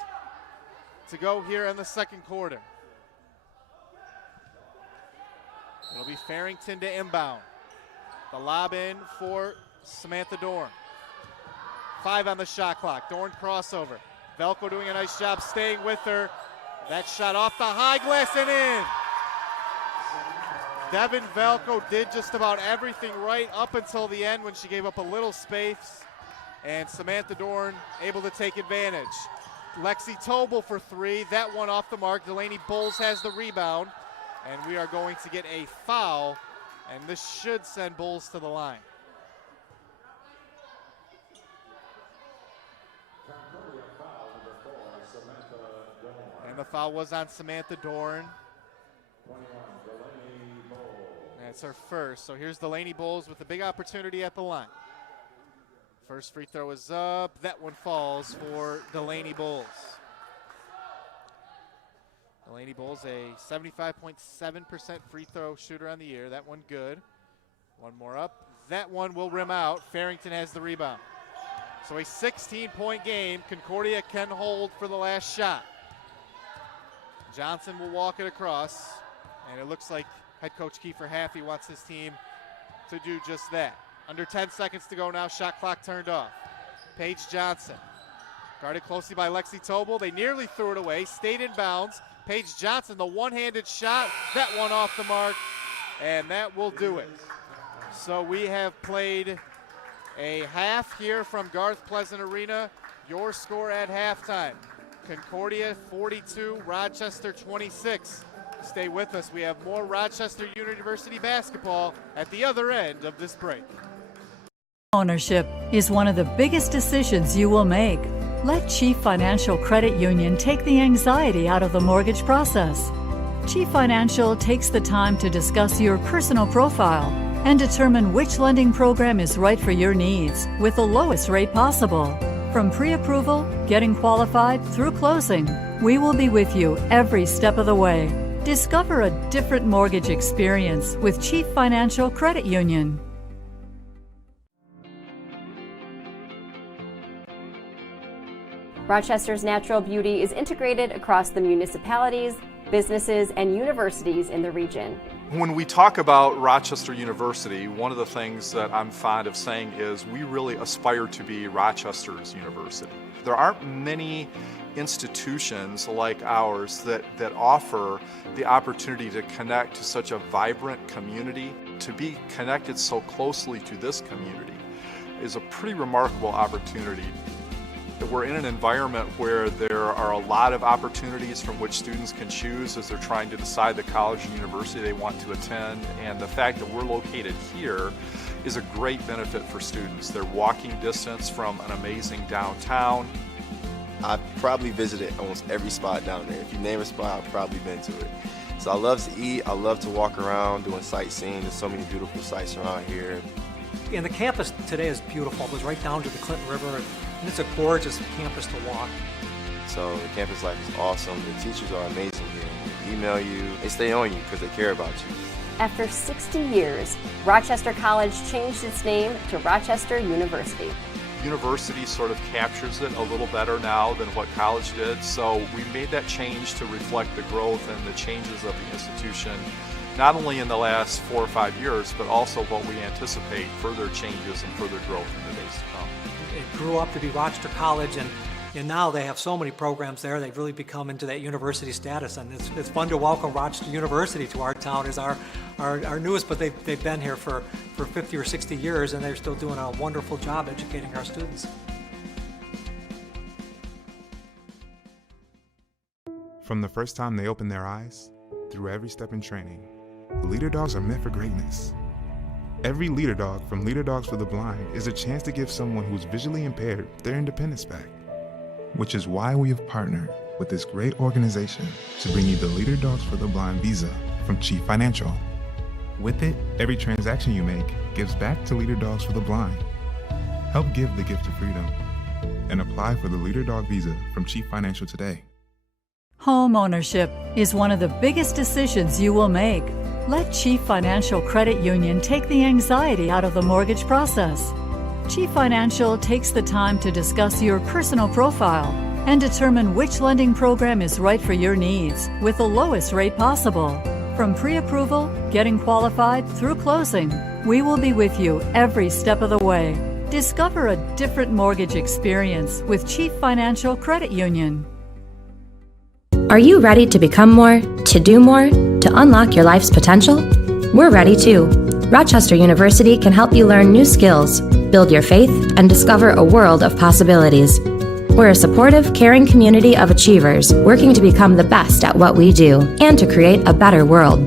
to go here in the second quarter. It'll be Farrington to inbound. The lob in for Samantha Dorn. 5 on the shot clock. Dorn crossover. Velko doing a nice job staying with her. That shot off the high glass and in. Devin Velko did just about everything right up until the end when she gave up a little space. And Samantha Dorn able to take advantage. Lexi Tobel for 3. That one off the mark. Delaney Bowles has the rebound. And we are going to get a foul. And this should send Bowles to the line. And the foul was on Samantha Dorn. That's her first. So here's Delaney Bowles with a big opportunity at the line. First free throw is up. That one falls for Delaney Bowles. Delaney Bowles, a 75.7% free throw shooter on the year. That one good. One more up. That one will rim out. Farrington has the rebound. So a 16-point game. Concordia can hold for the last shot. Johnson will walk it across, and it looks like head coach Kiefer Haffey wants his team to do just that. Under 10 seconds to go now, shot clock turned off. Paige Johnson, guarded closely by Lexi Tobel. They nearly threw it away, stayed in bounds. Paige Johnson, the one-handed shot, that one off the mark, and that will do it. So we have played a half here from Garth Pleasant Arena. Your score at halftime: Concordia 42, Rochester 26. Stay with us. We have more Rochester University basketball at the other end of this break. Ownership is one of the biggest decisions you will make. Let Chief Financial Credit Union take the anxiety out of the mortgage process. Chief Financial takes the time to discuss your personal profile and determine which lending program is right for your needs with the lowest rate possible. From pre-approval, getting qualified, through closing, we will be with you every step of the way. Discover a different mortgage experience with Chief Financial Credit Union. Rochester's natural beauty is integrated across the municipalities, businesses, and universities in the region. When we talk about Rochester University, one of the things that I'm fond of saying is we really aspire to be Rochester's university. There aren't many institutions like ours that offer the opportunity to connect to such a vibrant community. To be connected so closely to this community is a pretty remarkable opportunity. We're in an environment where there are a lot of opportunities from which students can choose as they're trying to decide the college and university they want to attend, and the fact that we're located here is a great benefit for students. They're walking distance from an amazing downtown. I've probably visited almost every spot down there. If you name a spot, I've probably been to it. So I love to eat, I love to walk around doing sightseeing. There's so many beautiful sights around here. And the campus today is beautiful. It goes right down to the Clinton River, and it's a gorgeous campus to walk. So the campus life is awesome. The teachers are amazing here. They email you, they stay on you because they care about you. After 60 years, Rochester College changed its name to Rochester University. University sort of captures it a little better now than what college did, so we made that change to reflect the growth and the changes of the institution, not only in the last 4 or 5 years, but also what we anticipate further changes and further growth in the days to come. It grew up to be Rochester College, and now they have so many programs there. They've really become into that university status, and it's fun to welcome Rochester University to our town as our newest, but they've been here for 50 or 60 years, and they're still doing a wonderful job educating our students. From the first time they open their eyes, through every step in training, leader dogs are meant for greatness. Every leader dog from Leader Dogs for the Blind is a chance to give someone who's visually impaired their independence back. Which is why we have partnered with this great organization to bring you the Leader Dogs for the Blind Visa from Chief Financial. With it, every transaction you make gives back to Leader Dogs for the Blind. Help give the gift of freedom and apply for the Leader Dog Visa from Chief Financial today. Home ownership is one of the biggest decisions you will make. Let Chief Financial Credit Union take the anxiety out of the mortgage process. Chief Financial takes the time to discuss your personal profile and determine which lending program is right for your needs with the lowest rate possible. From pre-approval, getting qualified, through closing, we will be with you every step of the way. Discover a different mortgage experience with Chief Financial Credit Union. Are you ready to become more, to do more, to unlock your life's potential? We're ready too. Rochester University can help you learn new skills, build your faith, and discover a world of possibilities. We're a supportive, caring community of achievers working to become the best at what we do and to create a better world.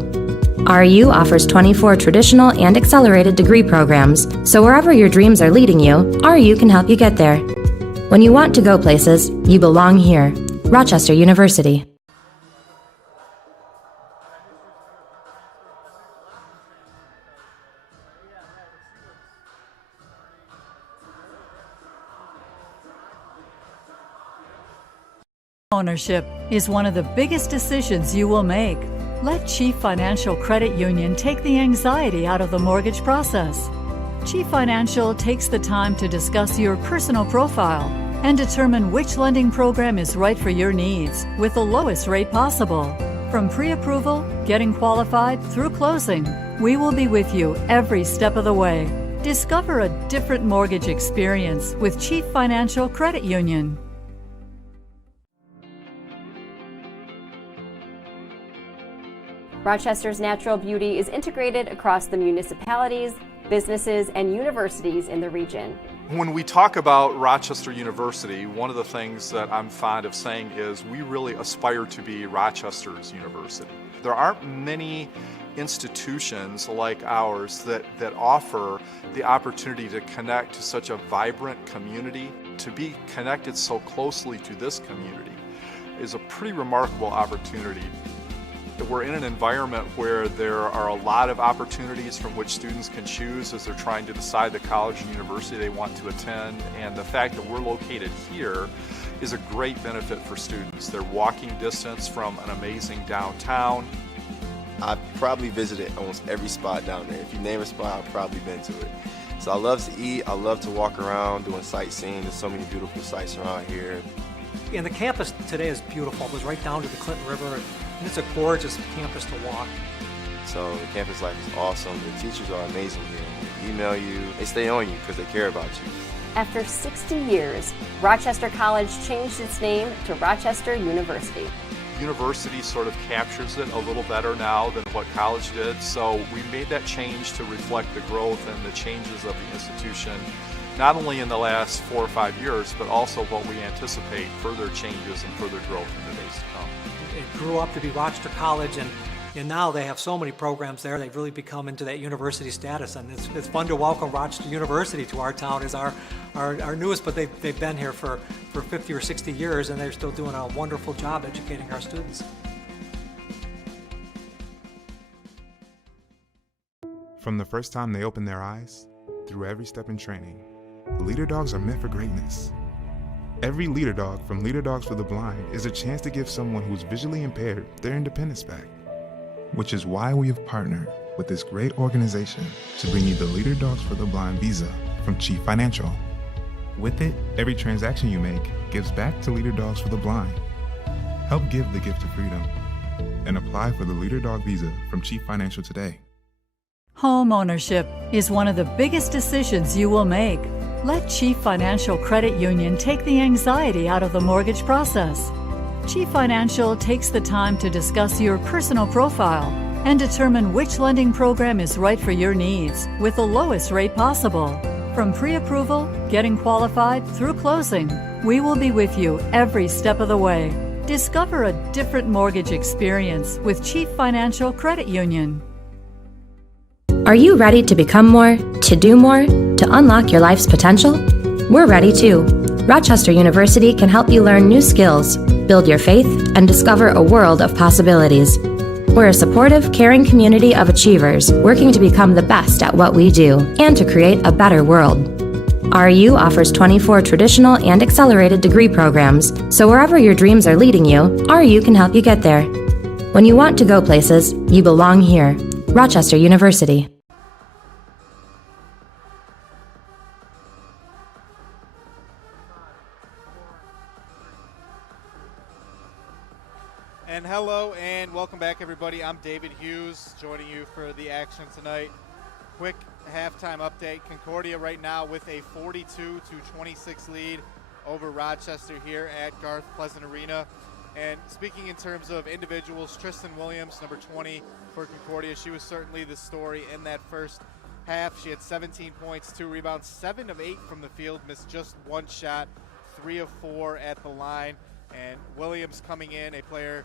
RU offers 24 traditional and accelerated degree programs, so wherever your dreams are leading you, RU can help you get there. When you want to go places, you belong here. Rochester University. Ownership is one of the biggest decisions you will make. Let Chief Financial Credit Union take the anxiety out of the mortgage process. Chief Financial takes the time to discuss your personal profile and determine which lending program is right for your needs with the lowest rate possible. From pre-approval, getting qualified, through closing, we will be with you every step of the way. Discover a different mortgage experience with Chief Financial Credit Union. Rochester's natural beauty is integrated across the municipalities, businesses, and universities in the region. When we talk about Rochester University, one of the things that I'm fond of saying is we really aspire to be Rochester's university. There aren't many institutions like ours that offer the opportunity to connect to such a vibrant community. To be connected so closely to this community is a pretty remarkable opportunity. We're in an environment where there are a lot of opportunities from which students can choose as they're trying to decide the college and university they want to attend, and the fact that we're located here is a great benefit for students. They're walking distance from an amazing downtown. I've probably visited almost every spot down there. If you name a spot, I've probably been to it. So I love to eat, I love to walk around doing sightseeing. There's so many beautiful sights around here. And the campus today is beautiful. It goes right down to the Clinton River, and it's a gorgeous campus to walk. So the campus life is awesome. The teachers are amazing here. They email you, they stay on you because they care about you. After 60 years, Rochester College changed its name to Rochester University. University sort of captures it a little better now than what college did, so we made that change to reflect the growth and the changes of the institution, not only in the last 4 or 5 years, but also what we anticipate further changes and further growth in the days to come. It grew up to be Rochester College, and now they have so many programs there. They've really become into that university status, and it's fun to welcome Rochester University to our town as our newest, but they've been here for 50 or 60 years, and they're still doing a wonderful job educating our students. From the first time they open their eyes, through every step in training, leader dogs are meant for greatness. Every leader dog from Leader Dogs for the Blind is a chance to give someone who's visually impaired their independence back. Which is why we have partnered with this great organization to bring you the Leader Dogs for the Blind Visa from Chief Financial. With it, every transaction you make gives back to Leader Dogs for the Blind. Help give the gift of freedom and apply for the Leader Dog Visa from Chief Financial today. Home ownership is one of the biggest decisions you will make. Let Chief Financial Credit Union take the anxiety out of the mortgage process. Chief Financial takes the time to discuss your personal profile and determine which lending program is right for your needs with the lowest rate possible. From pre-approval, getting qualified, through closing, we will be with you every step of the way. Discover a different mortgage experience with Chief Financial Credit Union. Are you ready to become more, to do more, to unlock your life's potential? We're ready too. Rochester University can help you learn new skills, build your faith, and discover a world of possibilities. We're a supportive, caring community of achievers working to become the best at what we do and to create a better world. RU offers 24 traditional and accelerated degree programs, so wherever your dreams are leading you, RU can help you get there. When you want to go places, you belong here. Rochester University. And hello and welcome back, everybody. I'm David Hughes, joining you for the action tonight. Quick halftime update. Concordia right now with a 42-26 lead over Rochester here at Garth Pleasant Arena. And speaking in terms of individuals, Tristan Williams, number 20 for Concordia, she was certainly the story in that first half. She had 17 points, 2 rebounds, 7 of 8 from the field, missed just 1 shot, 3 of 4 at the line. And Williams coming in, a player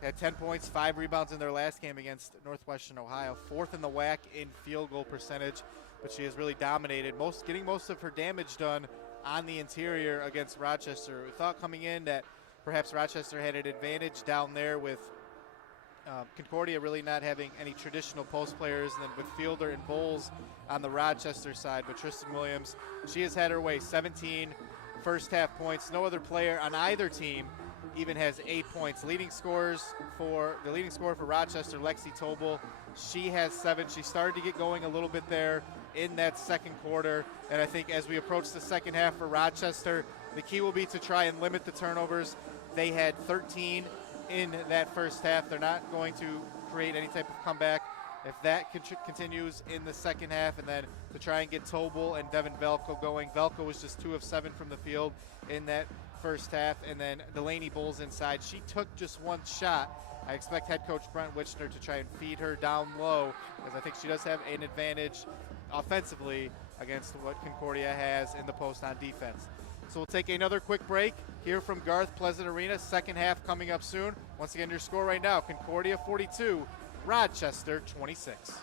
had 10 points, 5 rebounds in their last game against Northwestern Ohio. 4th in the WAC in field goal percentage, but she has really dominated, getting most of her damage done on the interior against Rochester. We thought coming in that perhaps Rochester had an advantage down there with Concordia really not having any traditional post players, and then with Fielder and Bowles on the Rochester side. But Tristan Williams, she has had her way. 17 first half points. No other player on either team even has 8 points. The leading scorer for Rochester, Lexi Tobel, she has 7. She started to get going a little bit there in that second quarter, and I think as we approach the second half for Rochester, the key will be to try and limit the turnovers. They had 13 in that first half. They're not going to create any type of comeback if that continues in the second half, and then to try and get Tobel and Devin Velko going. Velko was just 2 of 7 from the field in that first half, and then Delaney Bowles inside. She took just 1 shot. I expect head coach Brent Wichner to try and feed her down low, because I think she does have an advantage offensively against what Concordia has in the post on defense. So we'll take another quick break here from Garth Pleasant Arena. Second half coming up soon. Once again, your score right now, Concordia 42, Rochester 26.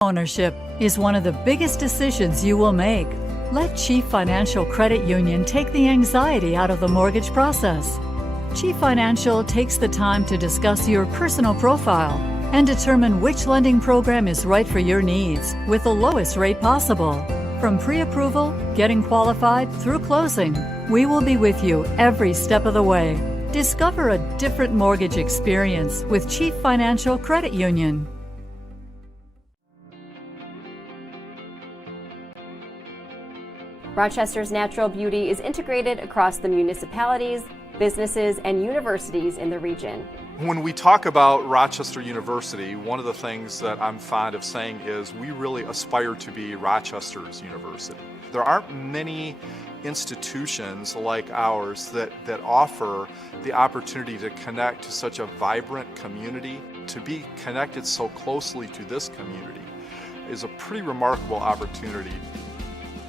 Ownership is one of the biggest decisions you will make. Let Chief Financial Credit Union take the anxiety out of the mortgage process. Chief Financial takes the time to discuss your personal profile and determine which lending program is right for your needs with the lowest rate possible. From pre-approval, getting qualified, through closing, we will be with you every step of the way. Discover a different mortgage experience with Chief Financial Credit Union. Rochester's natural beauty is integrated across the municipalities, businesses, and universities in the region. When we talk about Rochester University, one of the things that I'm fond of saying is we really aspire to be Rochester's university. There aren't many institutions like ours that offer the opportunity to connect to such a vibrant community. To be connected so closely to this community is a pretty remarkable opportunity.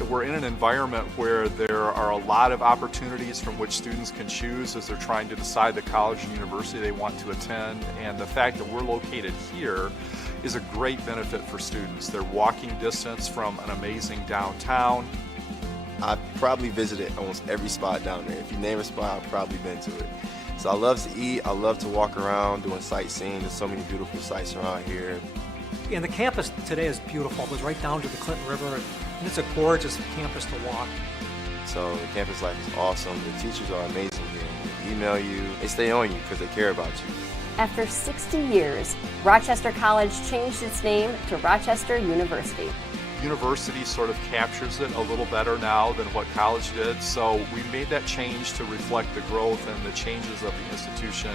We're in an environment where there are a lot of opportunities from which students can choose as they're trying to decide the college and university they want to attend, and the fact that we're located here is a great benefit for students. They're walking distance from an amazing downtown. I've probably visited almost every spot down there. If you name a spot, I've probably been to it. So I love to eat, I love to walk around doing sightseeing. There's so many beautiful sights around here. And the campus today is beautiful. It goes right down to the Clinton River, and it's a gorgeous campus to walk. So the campus life is awesome. The teachers are amazing here. They email you, they stay on you because they care about you. After 60 years, Rochester College changed its name to Rochester University. University sort of captures it a little better now than what college did, so we made that change to reflect the growth and the changes of the institution,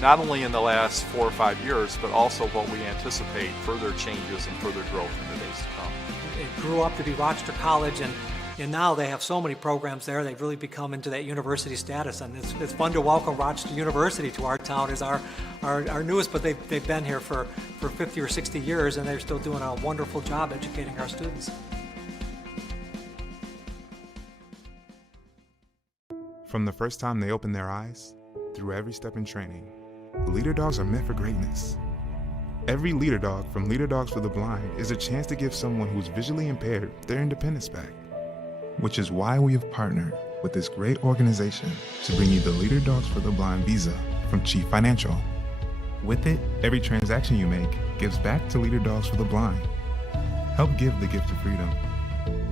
not only in the last 4 or 5 years, but also what we anticipate further changes and further growth in the days to come. It grew up to be Rochester College, and now they have so many programs there. They've really become into that university status, and it's fun to welcome Rochester University to our town as our newest, but they've been here for 50 or 60 years, and they're still doing a wonderful job educating our students. From the first time they opened their eyes, through every step in training. The Leader Dogs are meant for greatness. Every Leader Dog from Leader Dogs for the Blind is a chance to give someone who's visually impaired their independence back. Which is why we have partnered with this great organization to bring you the Leader Dogs for the Blind Visa from Chief Financial. With it, every transaction you make gives back to Leader Dogs for the Blind. Help give the gift of freedom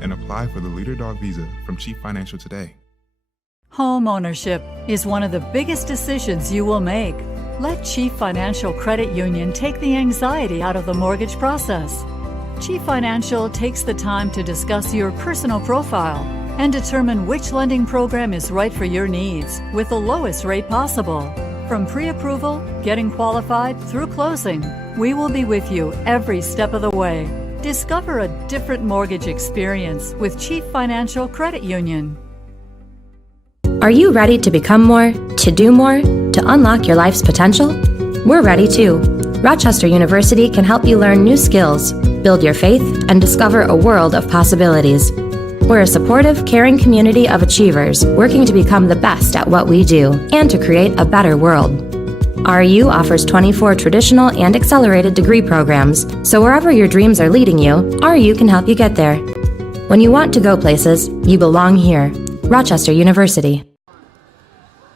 and apply for the Leader Dog Visa from Chief Financial today. Home ownership is one of the biggest decisions you will make. Let Chief Financial Credit Union take the anxiety out of the mortgage process. Chief Financial takes the time to discuss your personal profile and determine which lending program is right for your needs with the lowest rate possible. From pre-approval, getting qualified, through closing, we will be with you every step of the way. Discover a different mortgage experience with Chief Financial Credit Union. Are you ready to become more, to do more, to unlock your life's potential? We're ready too. Rochester University can help you learn new skills, build your faith, and discover a world of possibilities. We're a supportive, caring community of achievers working to become the best at what we do and to create a better world. RU offers 24 traditional and accelerated degree programs, so wherever your dreams are leading you, RU can help you get there. When you want to go places, you belong here. Rochester University.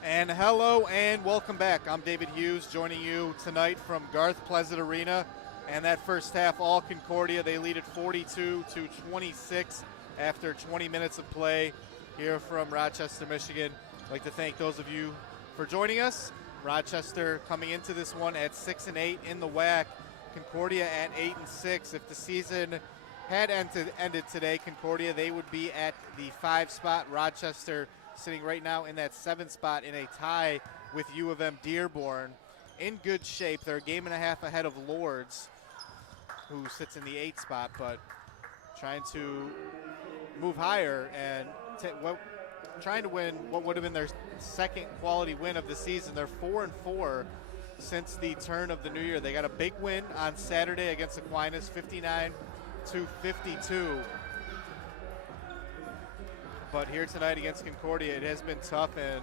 And hello and welcome back. I'm David Hughes joining you tonight from Garth Pleasant Arena. And that first half, all Concordia, they lead at 42-26 after 20 minutes of play here from Rochester, Michigan. I'd like to thank those of you for joining us. Rochester coming into this one at 6-8 in the WAC. Concordia at 8-6. If the season had ended today, Concordia, they would be at the 5 spot. Rochester sitting right now in that 7 spot in a tie with U of M Dearborn. In good shape. They're a game and a half ahead of Lords, who sits in the 8 spot, but trying to move higher and trying to win what would have been their second quality win of the season. They're 4-4 since the turn of the new year. They got a big win on Saturday against Aquinas, 59-52. But here tonight against Concordia, it has been tough, and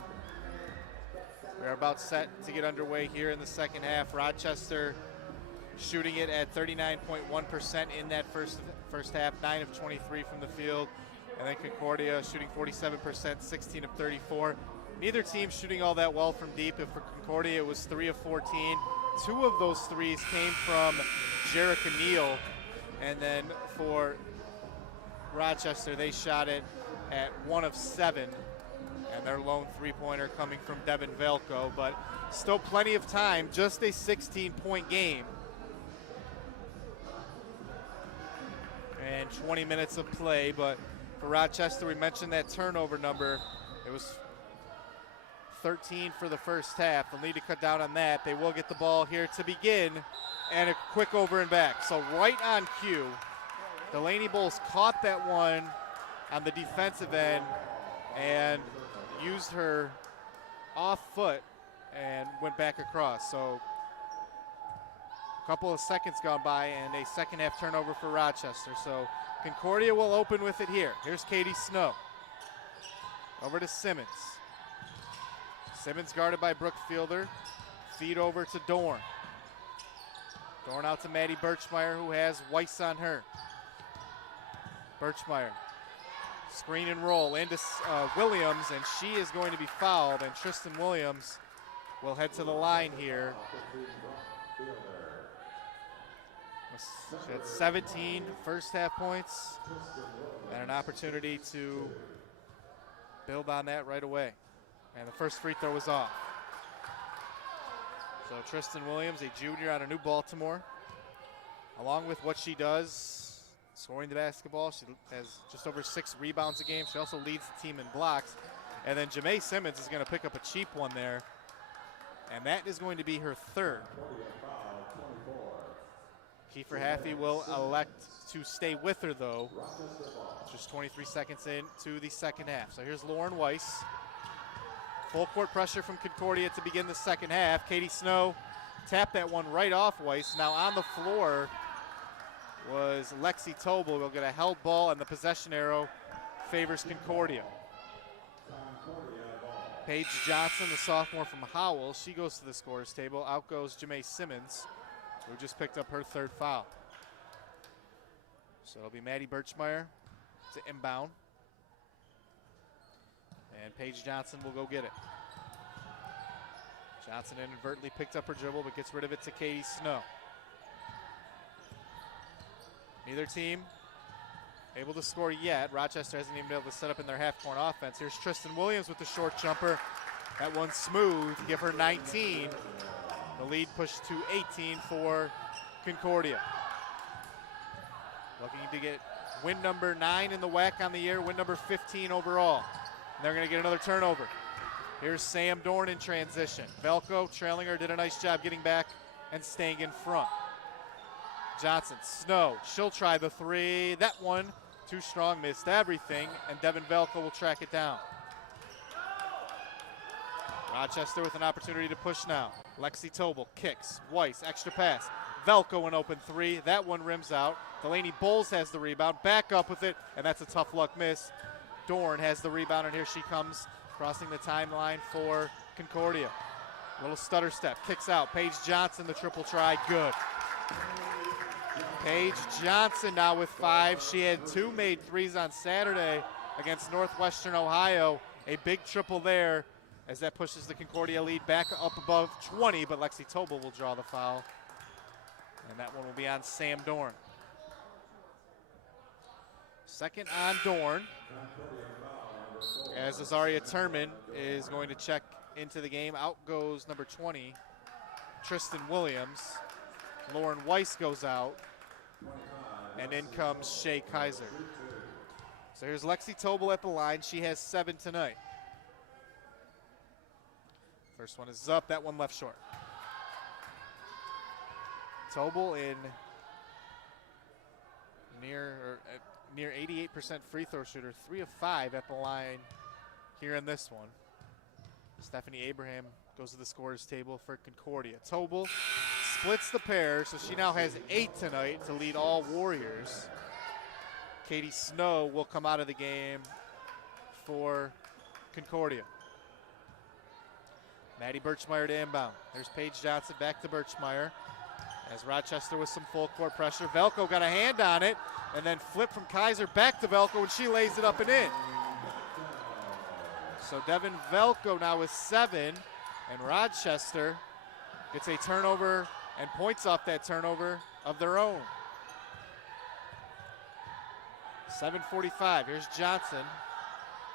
we're about set to get underway here in the second half. Rochester shooting it at 39.1% in that first half, 9 of 23 from the field. And then Concordia shooting 47%, 16 of 34. Neither team shooting all that well from deep. For Concordia, it was 3 of 14. 2 of those threes came from Jarek O'Neal. And then for Rochester, they shot it at 1 of 7. And their lone three-pointer coming from Devin Velko. But still plenty of time, just a 16-point game. And 20 minutes of play, but for Rochester, we mentioned that turnover number. It was 13 for the first half. They'll need to cut down on that. They will get the ball here to begin, and a quick over and back. So right on cue, Delaney Bowles caught that one on the defensive end and used her off foot and went back across. So a couple of seconds gone by and a second half turnover for Rochester. So Concordia will open with it here. Here's Katie Snow. Over to Simmons. Simmons guarded by Brooke Fielder. Feed over to Dorn. Dorn out to Maddie Birchmeyer, who has Weiss on her. Birchmeyer. Screen and roll into Williams, and she is going to be fouled, and Tristan Williams will head to the line here. She had 17 first half points and an opportunity to build on that right away. And the first free throw was off. So Tristan Williams, a junior out of New Baltimore, along with what she does, scoring the basketball, she has just over 6 rebounds a game. She also leads the team in blocks. And then Jamae Simmons is going to pick up a cheap one there. And that is going to be her third. Kiefer Haffey will elect to stay with her, though. Just 23 seconds into the second half. So here's Lauren Weiss. Full court pressure from Concordia to begin the second half. Katie Snow tapped that one right off Weiss. Now on the floor was Lexi Tobel. We'll get a held ball, and the possession arrow favors Concordia. Paige Johnson, the sophomore from Howell, she goes to the scorer's table. Out goes Jamae Simmons, who just picked up her 3rd foul. So it'll be Maddie Birchmeyer to inbound. And Paige Johnson will go get it. Johnson inadvertently picked up her dribble, but gets rid of it to Katie Snow. Neither team able to score yet. Rochester hasn't even been able to set up in their half-court offense. Here's Tristan Williams with the short jumper. That one's smooth, give her 19. The lead pushed to 18 for Concordia. Looking to get win number 9 in the WAC on the year, win number 15 overall. And they're gonna get another turnover. Here's Sam Dorn in transition. Velko trailing her, did a nice job getting back and staying in front. Johnson, Snow, she'll try the 3. That one, too strong, missed everything, and Devin Velko will track it down. Rochester with an opportunity to push now. Lexi Tobel kicks, Weiss, extra pass. Velko an open 3, that one rims out. Delaney Bowles has the rebound, back up with it, and that's a tough luck miss. Dorn has the rebound, and here she comes, crossing the timeline for Concordia. Little stutter step, kicks out. Paige Johnson, the triple try, good. Paige Johnson now with 5. She had 2 made 3s on Saturday against Northwestern Ohio. A big triple there as that pushes the Concordia lead back up above 20, but Lexi Tobel will draw the foul. And that one will be on Sam Dorn. Second on Dorn, as Azaria Turman is going to check into the game. Out goes number 20, Tristan Williams. Lauren Weiss goes out, and in comes Shay Kaiser. So here's Lexi Tobel at the line. She has 7 tonight. First one is up, that one left short. Tobel in near 88% free throw shooter, 3 of 5 at the line here in this one. Stephanie Abraham goes to the scorer's table for Concordia. Tobel splits the pair, so she now has 8 tonight to lead all Warriors. Katie Snow will come out of the game for Concordia. Maddie Birchmeyer to inbound. There's Paige Johnson back to Birchmeyer. As Rochester with some full court pressure. Velko got a hand on it, and then flip from Kaiser back to Velko, and she lays it up and in. So Devin Velko now with 7, and Rochester gets a turnover and points off that turnover of their own. 7:45, here's Johnson.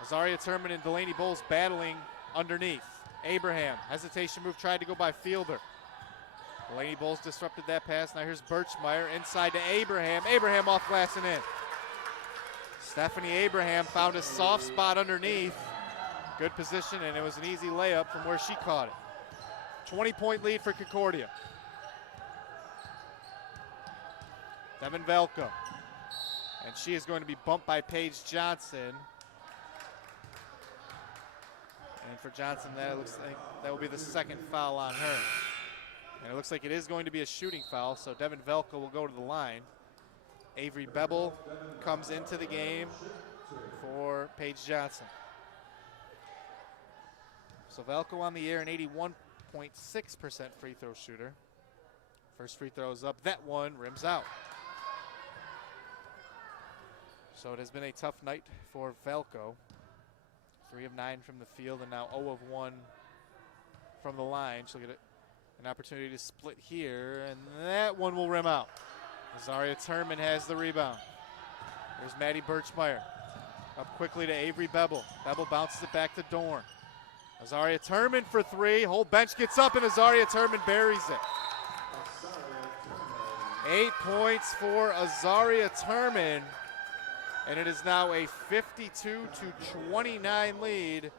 Azaria Turman and Delaney Bowles battling underneath. Abraham, hesitation move, tried to go by Fielder. Delaney Bowles disrupted that pass. Now here's Birchmeyer inside to Abraham. Abraham off glass and in. Stephanie Abraham found a soft spot underneath. Good position, and it was an easy layup from where she caught it. 20-point lead for Concordia. Devin Velko. And she is going to be bumped by Paige Johnson. And for Johnson, that looks like that will be the second foul on her. And it looks like it is going to be a shooting foul, so Devin Velko will go to the line. Avery Beble comes into the game for Paige Johnson. So Velko on the year, an 81.6% free throw shooter. First free throw is up. That one rims out. So it has been a tough night for Velko. 3 of 9 from the field and now 0 of 1 from the line. She'll get an opportunity to split here, and that one will rim out. Azaria Turman has the rebound. There's Maddie Birchmeyer. Up quickly to Avery Beble. Beble bounces it back to Dorn. Azaria Turman for 3. Whole bench gets up, and Azaria Turman buries it. 8 points for Azaria Turman. And it is now a 52-29 lead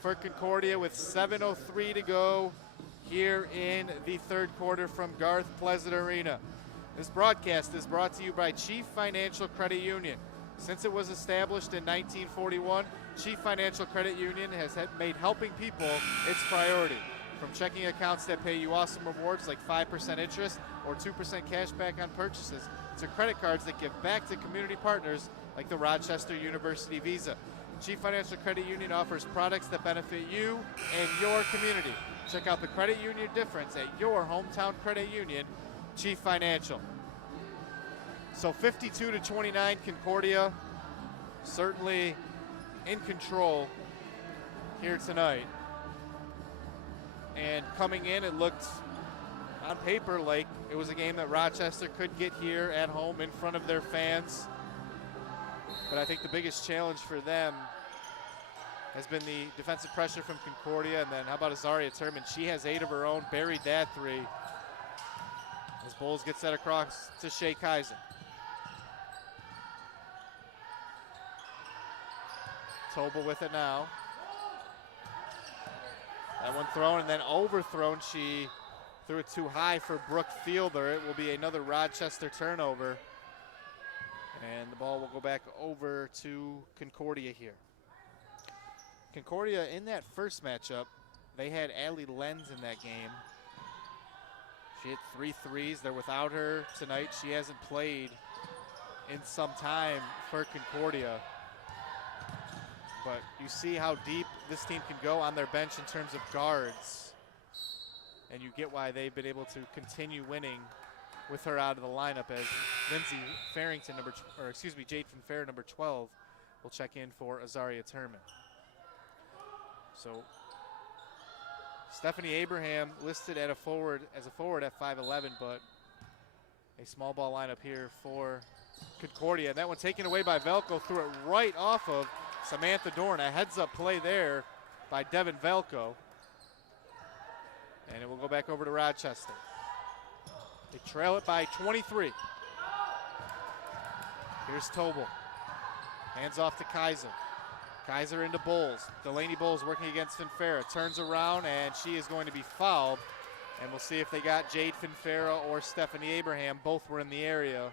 for Concordia with 7:03 to go here in the third quarter from Garth Pleasant Arena. This broadcast is brought to you by Chief Financial Credit Union. Since it was established in 1941, Chief Financial Credit Union has made helping people its priority. From checking accounts that pay you awesome rewards like 5% interest or 2% cash back on purchases, to credit cards that give back to community partners like the Rochester University Visa. Chief Financial Credit Union offers products that benefit you and your community. Check out the credit union difference at your hometown credit union, Chief Financial. So 52-29, Concordia certainly in control here tonight. And coming in, it looked on paper like it was a game that Rochester could get here at home in front of their fans. But I think the biggest challenge for them has been the defensive pressure from Concordia. And then how about Azaria Turman? She has 8 of her own, buried that 3. As Bowles gets that across to Shea Kaiser. Tobel with it now. That one thrown and then overthrown. She threw it too high for Brooke Fielder. It will be another Rochester turnover. And the ball will go back over to Concordia here. Concordia in that first matchup, they had Allie Lenz in that game. She hit 3 threes. They're without her tonight. She hasn't played in some time for Concordia. But you see how deep this team can go on their bench in terms of guards. And you get why they've been able to continue winning with her out of the lineup, as Lindsay Farrington, Jade Finfair, number 12, will check in for Azaria Turman. So Stephanie Abraham listed at as a forward at 5'11", but a small ball lineup here for Concordia. And that one taken away by Velko, threw it right off of Samantha Dorn. A heads-up play there by Devin Velko. And it will go back over to Rochester. They trail it by 23. Here's Tobel. Hands off to Kaiser. Kaiser into Bowles. Delaney Bowles working against Finfera. Turns around and she is going to be fouled. And we'll see if they got Jade Finfera or Stephanie Abraham. Both were in the area.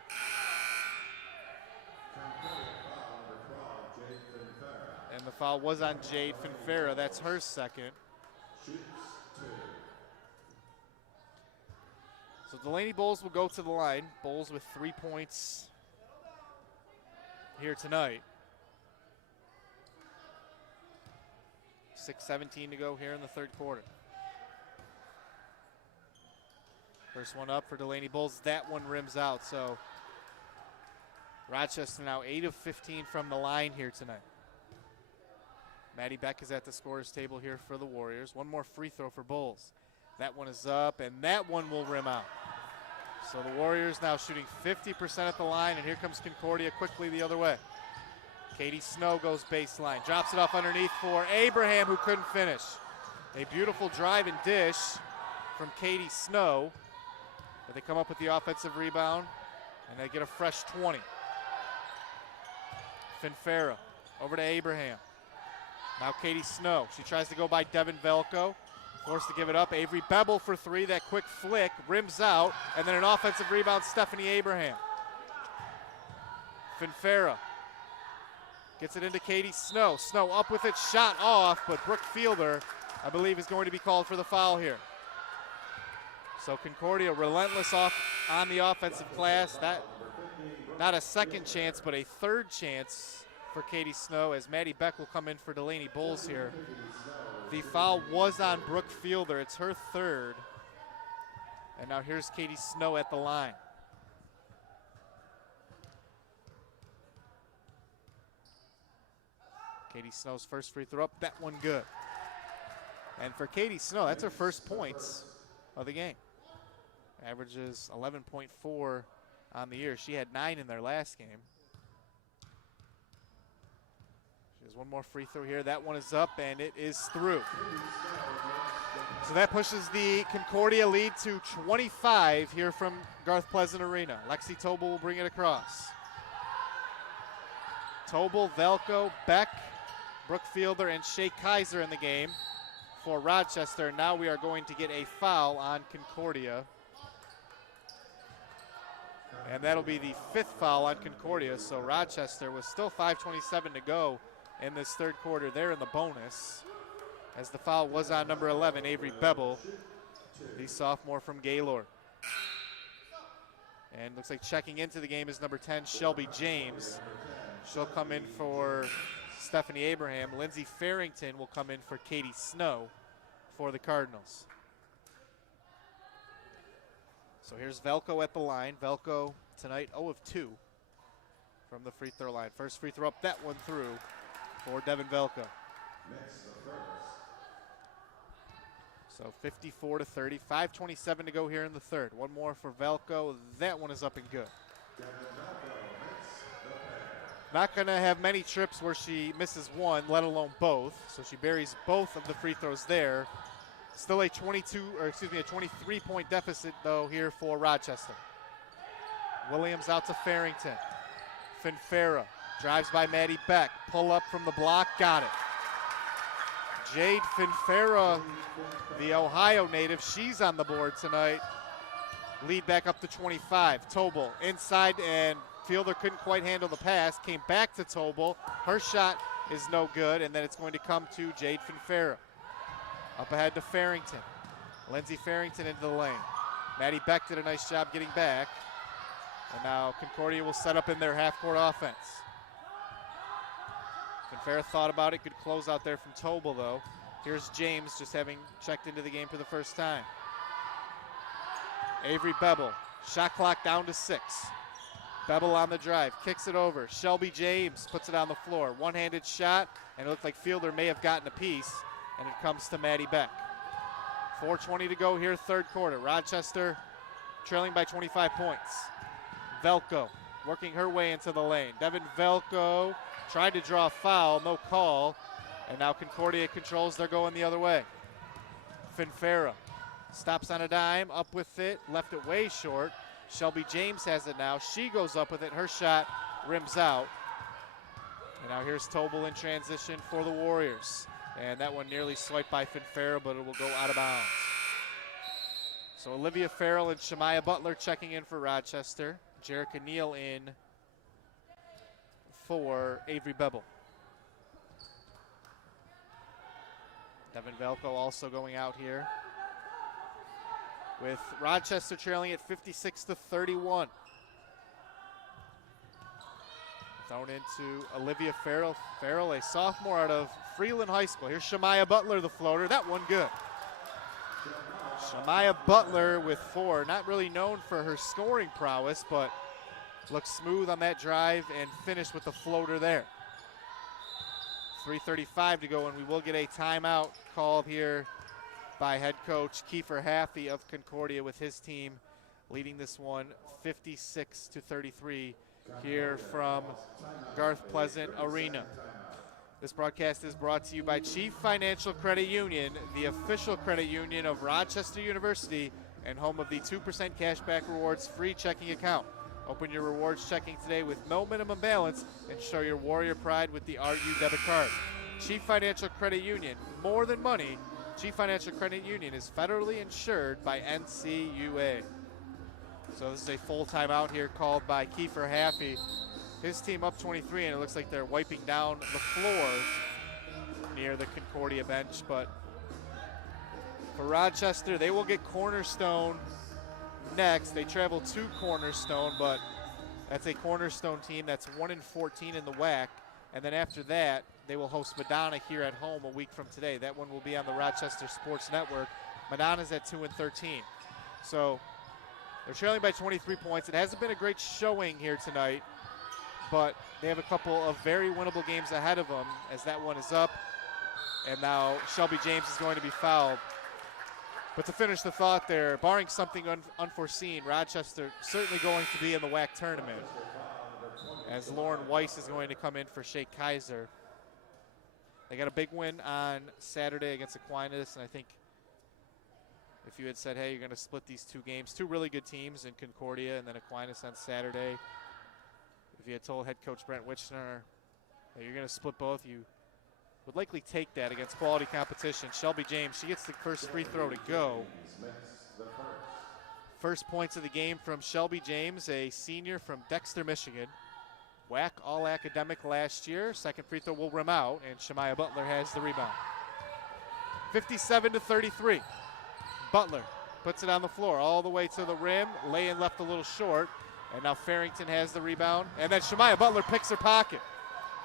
And the foul was on Jade Finfera. That's her second. So Delaney Bowles will go to the line. Bowles with 3 points here tonight. 6:17 to go here in the third quarter. First one up for Delaney Bowles. That one rims out. So Rochester now 8 of 15 from the line here tonight. Maddie Beck is at the scorer's table here for the Warriors. One more free throw for Bowles. That one is up, and that one will rim out. So the Warriors now shooting 50% at the line, and here comes Concordia quickly the other way. Katie Snow goes baseline, drops it off underneath for Abraham, who couldn't finish. A beautiful drive and dish from Katie Snow. But they come up with the offensive rebound, and they get a fresh 20. Finfera over to Abraham. Now Katie Snow. She tries to go by Devin Velko. Forced to give it up. Avery Beble for 3. That quick flick rims out. And then an offensive rebound, Stephanie Abraham. Finfera gets it into Katie Snow. Snow up with it, shot off, but Brooke Fielder, I believe, is going to be called for the foul here. So Concordia relentless off on the offensive glass. That not a second chance, but a third chance for Katie Snow, as Maddie Beck will come in for Delaney Bowles here. The foul was on Brooke Fielder. It's her third. And now here's Katie Snow at the line. Katie Snow's first free throw up, that one good. And for Katie Snow, that's her first points of the game. Averages 11.4 on the year. She had 9 in their last game. She has one more free throw here. That one is up, and it is through. So that pushes the Concordia lead to 25 here from Garth Pleasant Arena. Lexi Tobel will bring it across. Tobel, Velko, Beck, Brooke Fielder, and Shea Kaiser in the game for Rochester. Now we are going to get a foul on Concordia. And that'll be the 5th foul on Concordia. So Rochester, with still 5:27 to go in this third quarter, they're in the bonus, as the foul was on number 11, Avery Beble, the sophomore from Gaylord. And looks like checking into the game is number 10, Shelby James. She'll come in for Stephanie Abraham. Lindsey Farrington will come in for Katie Snow for the Cardinals. So here's Velko at the line. Velko tonight 0 of 2 from the free throw line. First free throw up, that one through for Devin Velko. So 54-30, 5:27 to go here in the third. One more for Velko. That one is up and good. Not going to have many trips where she misses one, let alone both. So she buries both of the free throws there. Still a 23-point deficit though here for Rochester. Williams out to Farrington. Finfera drives by Maddie Beck. Pull up from the block, got it. Jade Finfera, the Ohio native, she's on the board tonight. Lead back up to 25. Tobel inside, and Fielder couldn't quite handle the pass. Came back to Tobel. Her shot is no good, and then it's going to come to Jade Finfera. Up ahead to Farrington. Lindsey Farrington into the lane. Maddie Beck did a nice job getting back. And now Concordia will set up in their half-court offense. Finfera thought about it. Good close out there from Tobel, though. Here's James just having checked into the game for the first time. Avery Beble. Shot clock down to 6. Beble on the drive. Kicks it over. Shelby James puts it on the floor. One-handed shot, and it looked like Fielder may have gotten a piece, and it comes to Maddie Beck. 4:20 to go here, third quarter. Rochester trailing by 25 points. Velko working her way into the lane. Devin Velko tried to draw a foul, no call. And now Concordia controls, they're going the other way. Finfera stops on a dime, up with it, left it way short. Shelby James has it now. She goes up with it, her shot rims out. And now here's Tobel in transition for the Warriors. And that one nearly swiped by Finfera, but it will go out of bounds. So Olivia Farrell and Shemaya Butler checking in for Rochester. Jerica Neal in for Avery Beble. Devin Velko also going out here, with Rochester trailing at 56-31. Thrown into Olivia Farrell. Farrell, a sophomore out of Freeland High School. Here's Shemaya Butler, the floater. That one good. Shemaya Butler with 4. Not really known for her scoring prowess, but looks smooth on that drive and finished with the floater there. 3:35 to go, and we will get a timeout called here by head coach Kiefer Haffey of Concordia, with his team leading this one 56-33 here from Garth Pleasant Arena. This broadcast is brought to you by Chief Financial Credit Union, the official credit union of Rochester University and home of the 2% cashback rewards free checking account. Open your rewards checking today with no minimum balance and show your Warrior pride with the RU debit card. Chief Financial Credit Union, more than money. Chief Financial Credit Union is federally insured by NCUA. So this is a full timeout here called by Kiefer Haffey. His team up 23, and it looks like they're wiping down the floor near the Concordia bench. But for Rochester, they will get Cornerstone next. They travel to Cornerstone, but that's a Cornerstone team that's 1-14 in the WAC. And then after that, they will host Madonna here at home a week from today. That one will be on the Rochester Sports Network. Madonna's at 2-13. So they're trailing by 23 points. It hasn't been a great showing here tonight, but they have a couple of very winnable games ahead of them, as that one is up. And now Shelby James is going to be fouled. But to finish the thought there, barring something unforeseen, Rochester certainly going to be in the WAC tournament, as Lauren Weiss is going to come in for Shea Kaiser. They got a big win on Saturday against Aquinas, and I think if you had said, hey, you're going to split these two games, two really good teams in Concordia and then Aquinas on Saturday, if you had told head coach Brent Wichner, hey, you're going to split both, you would likely take that against quality competition. Shelby James, she gets the first free throw to go. First points of the game from Shelby James, a senior from Dexter, Michigan. WAC All-Academic last year. Second free throw will rim out, and Shemaya Butler has the rebound. 57-33. Butler puts it on the floor all the way to the rim. Lay-in left a little short, and now Farrington has the rebound. And then Shemaya Butler picks her pocket.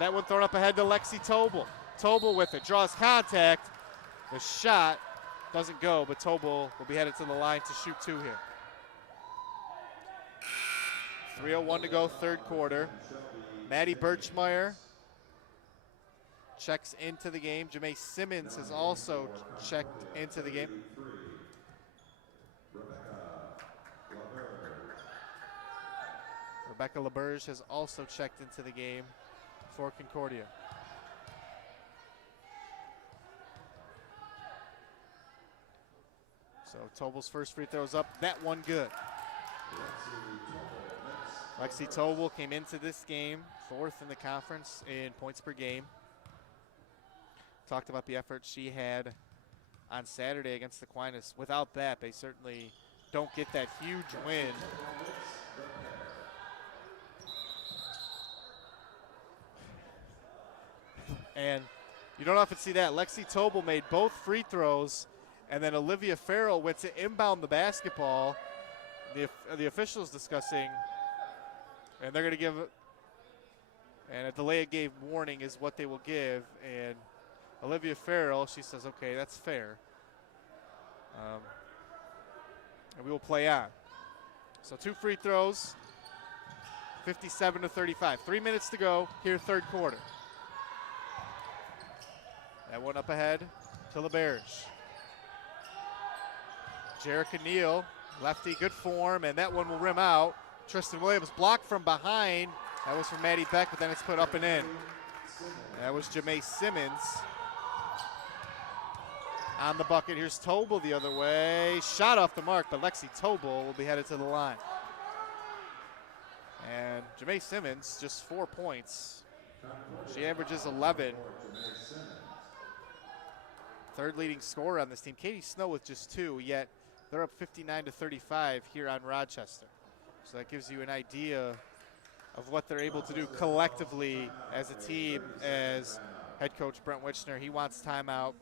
That one thrown up ahead to Lexi Tobel. Tobel with it, draws contact. The shot doesn't go, but Tobel will be headed to the line to shoot two here. 3:01 to go, third quarter. Maddie Birchmeyer checks into the game. Jamae Simmons has also checked into the game. Rebecca LaBerge has also checked into the game for Concordia. So Tobel's first free throw is up. That one good. Lexi Tobel came into this game fourth in the conference in points per game. Talked about the effort she had on Saturday against the Aquinas. Without that, they certainly don't get that huge win. And you don't often see that. Lexi Tobel made both free throws, and then Olivia Farrell went to inbound the basketball. The officials discussing, and they're going to give, and a delay of game warning is what they will give. And Olivia Farrell, she says, okay, that's fair. And we will play on. So 2 free throws, 57-35. 3 minutes to go here, third quarter. That one up ahead to LaBerge. Jerica Neal, lefty, good form, and that one will rim out. Tristan Williams blocked from behind. That was from Maddie Beck, but then it's put up and in. That was Jamae Simmons on the bucket. Here's Tobel the other way. Shot off the mark, but Lexi Tobel will be headed to the line. And Jamae Simmons, just 4 points. She averages 11. Third leading scorer on this team. Katie Snow with just 2, yet they're up 59-35 here on Rochester. So that gives you an idea of what they're able to do collectively as a team. As head coach Brent Wichner, he wants timeout.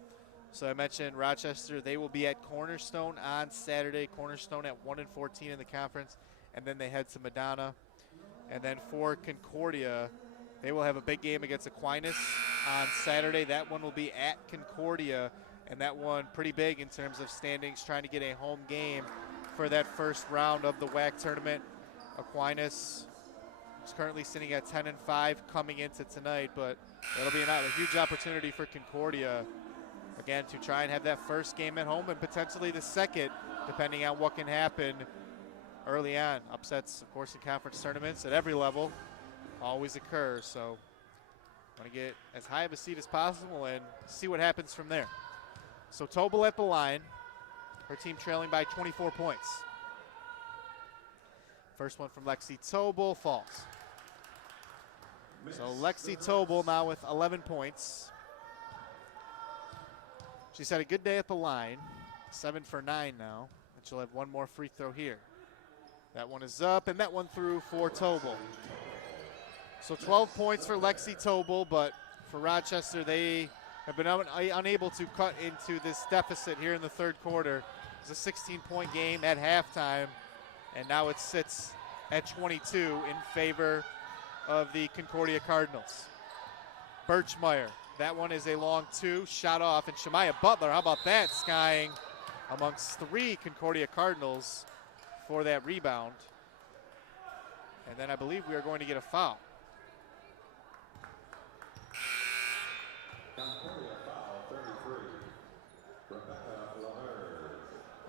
So I mentioned Rochester, they will be at Cornerstone on Saturday. Cornerstone at 1-14 in the conference, and then they head to Madonna. And then for Concordia, they will have a big game against Aquinas on Saturday. That one will be at Concordia, and that one pretty big in terms of standings, trying to get a home game for that first round of the WAC tournament. Aquinas is currently sitting at 10-5 coming into tonight, but it'll be a huge opportunity for Concordia, again, to try and have that first game at home and potentially the second, depending on what can happen early on. Upsets, of course, in conference tournaments at every level always occur, so want to get as high of a seat as possible and see what happens from there. So Tobel at the line, her team trailing by 24 points. First one from Lexi Tobel falls. So Lexi Tobel now with 11 points. She's had a good day at the line, 7 for 9 now, and she'll have one more free throw here. That one is up, and that one through for Tobel. So 12 points for Lexi Tobel, but for Rochester, they have been unable to cut into this deficit here in the third quarter. It's a 16-point game at halftime, and now it sits at 22 in favor of the Concordia Cardinals. Birchmeyer, that one is a long 2, shot off, and Shemaya Butler, how about that, skying amongst 3 Concordia Cardinals for that rebound. And then I believe we are going to get a foul.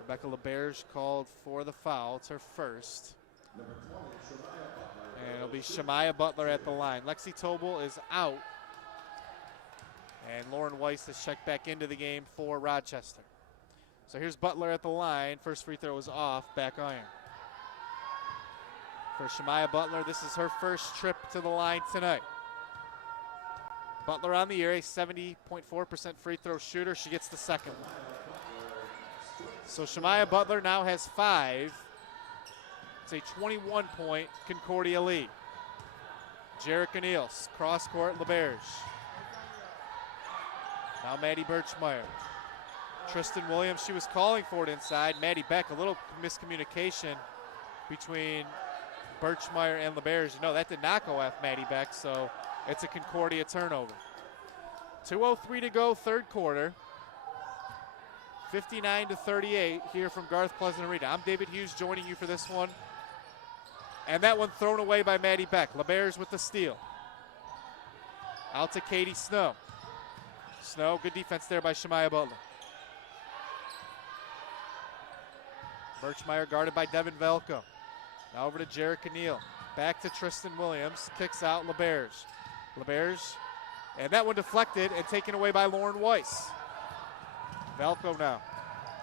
Rebecca LaBerge called for the foul. It's her first. And it'll be Shemaya Butler at the line. Lexi Tobel is out. And Lauren Weiss has checked back into the game for Rochester. So here's Butler at the line. First free throw is off, back iron. For Shemaya Butler, this is her first trip to the line tonight. Butler on the year, a 70.4% free throw shooter. She gets the second one. So Shemaya Butler now has 5. It's a 21-point Concordia lead. Jerica Niels, cross court, LaBerge. Now Maddie Birchmeyer. Tristan Williams, she was calling for it inside. Maddie Beck, a little miscommunication between Birchmeyer and LaBerge. No, that did not go off Maddie Beck, so It's a Concordia turnover. 2:03 to go, third quarter. 59-38 here from Garth Pleasant Arena. I'm David Hughes joining you for this one. And that one thrown away by Maddie Beck. LeBears with the steal. Out to Katie Snow. Snow, good defense there by Shemaya Butler. Birchmeyer guarded by Devin Velko. Now over to Jerica Neal. Back to Tristan Williams. Kicks out LeBears. LeBears, and that one deflected and taken away by Lauren Weiss. Velko now.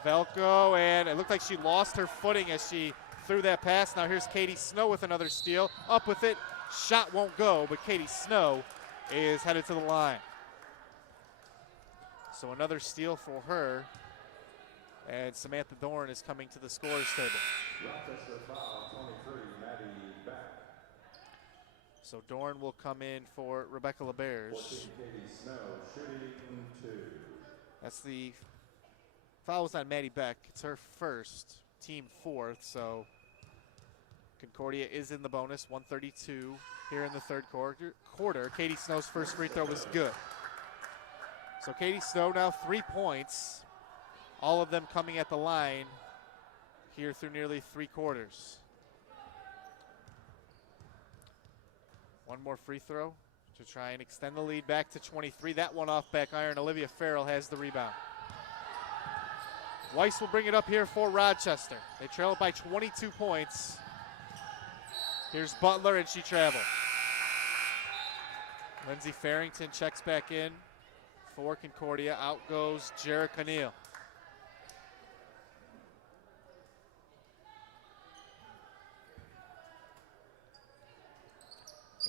Velko, and it looked like she lost her footing as she threw that pass. Now here's Katie Snow with another steal. Up with it. Shot won't go, but Katie Snow is headed to the line. So another steal for her. And Samantha Dorn is coming to the scorer's table. Rochester foul, 23, Maddie Beck. So Dorn will come in for Rebecca LeBears. 14, Katie Snow, shooting 2. That's the foul was on Maddie Beck. It's her first, team fourth, so Concordia is in the bonus, 132 here in the third quarter. Katie Snow's first free throw was good. So Katie Snow now 3 points, all of them coming at the line here through nearly 3 quarters. One more free throw to try and extend the lead back to 23. That one off back iron. Olivia Farrell has the rebound. Weiss will bring it up here for Rochester. They trail it by 22 points. Here's Butler, and she traveled. Lindsay Farrington checks back in for Concordia. Out goes Jerica Neal.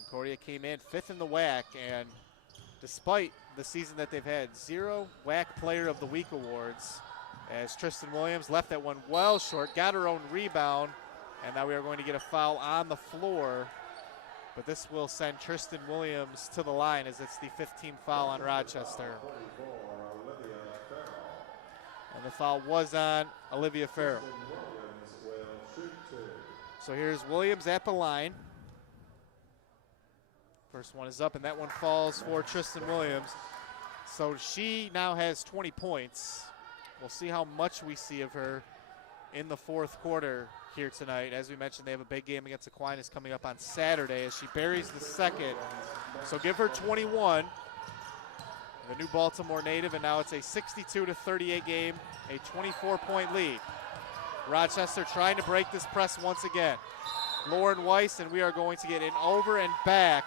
Concordia came in 5th in the WAC, and despite the season that they've had, 0 WAC Player of the Week awards, as Tristan Williams left that one well short, got her own rebound, and now we are going to get a foul on the floor. But this will send Tristan Williams to the line as it's the 15th foul on Rochester. And the foul was on Olivia Farrell. So here's Williams at the line. First one is up, and that one falls for Tristan Williams. So she now has 20 points. We'll see how much we see of her in the fourth quarter here tonight. As we mentioned, they have a big game against Aquinas coming up on Saturday as she buries the second. So give her 21. The new Baltimore native, and now it's a 62-38 game, a 24-point lead. Rochester trying to break this press once again. Lauren Weiss, and we are going to get an over and back.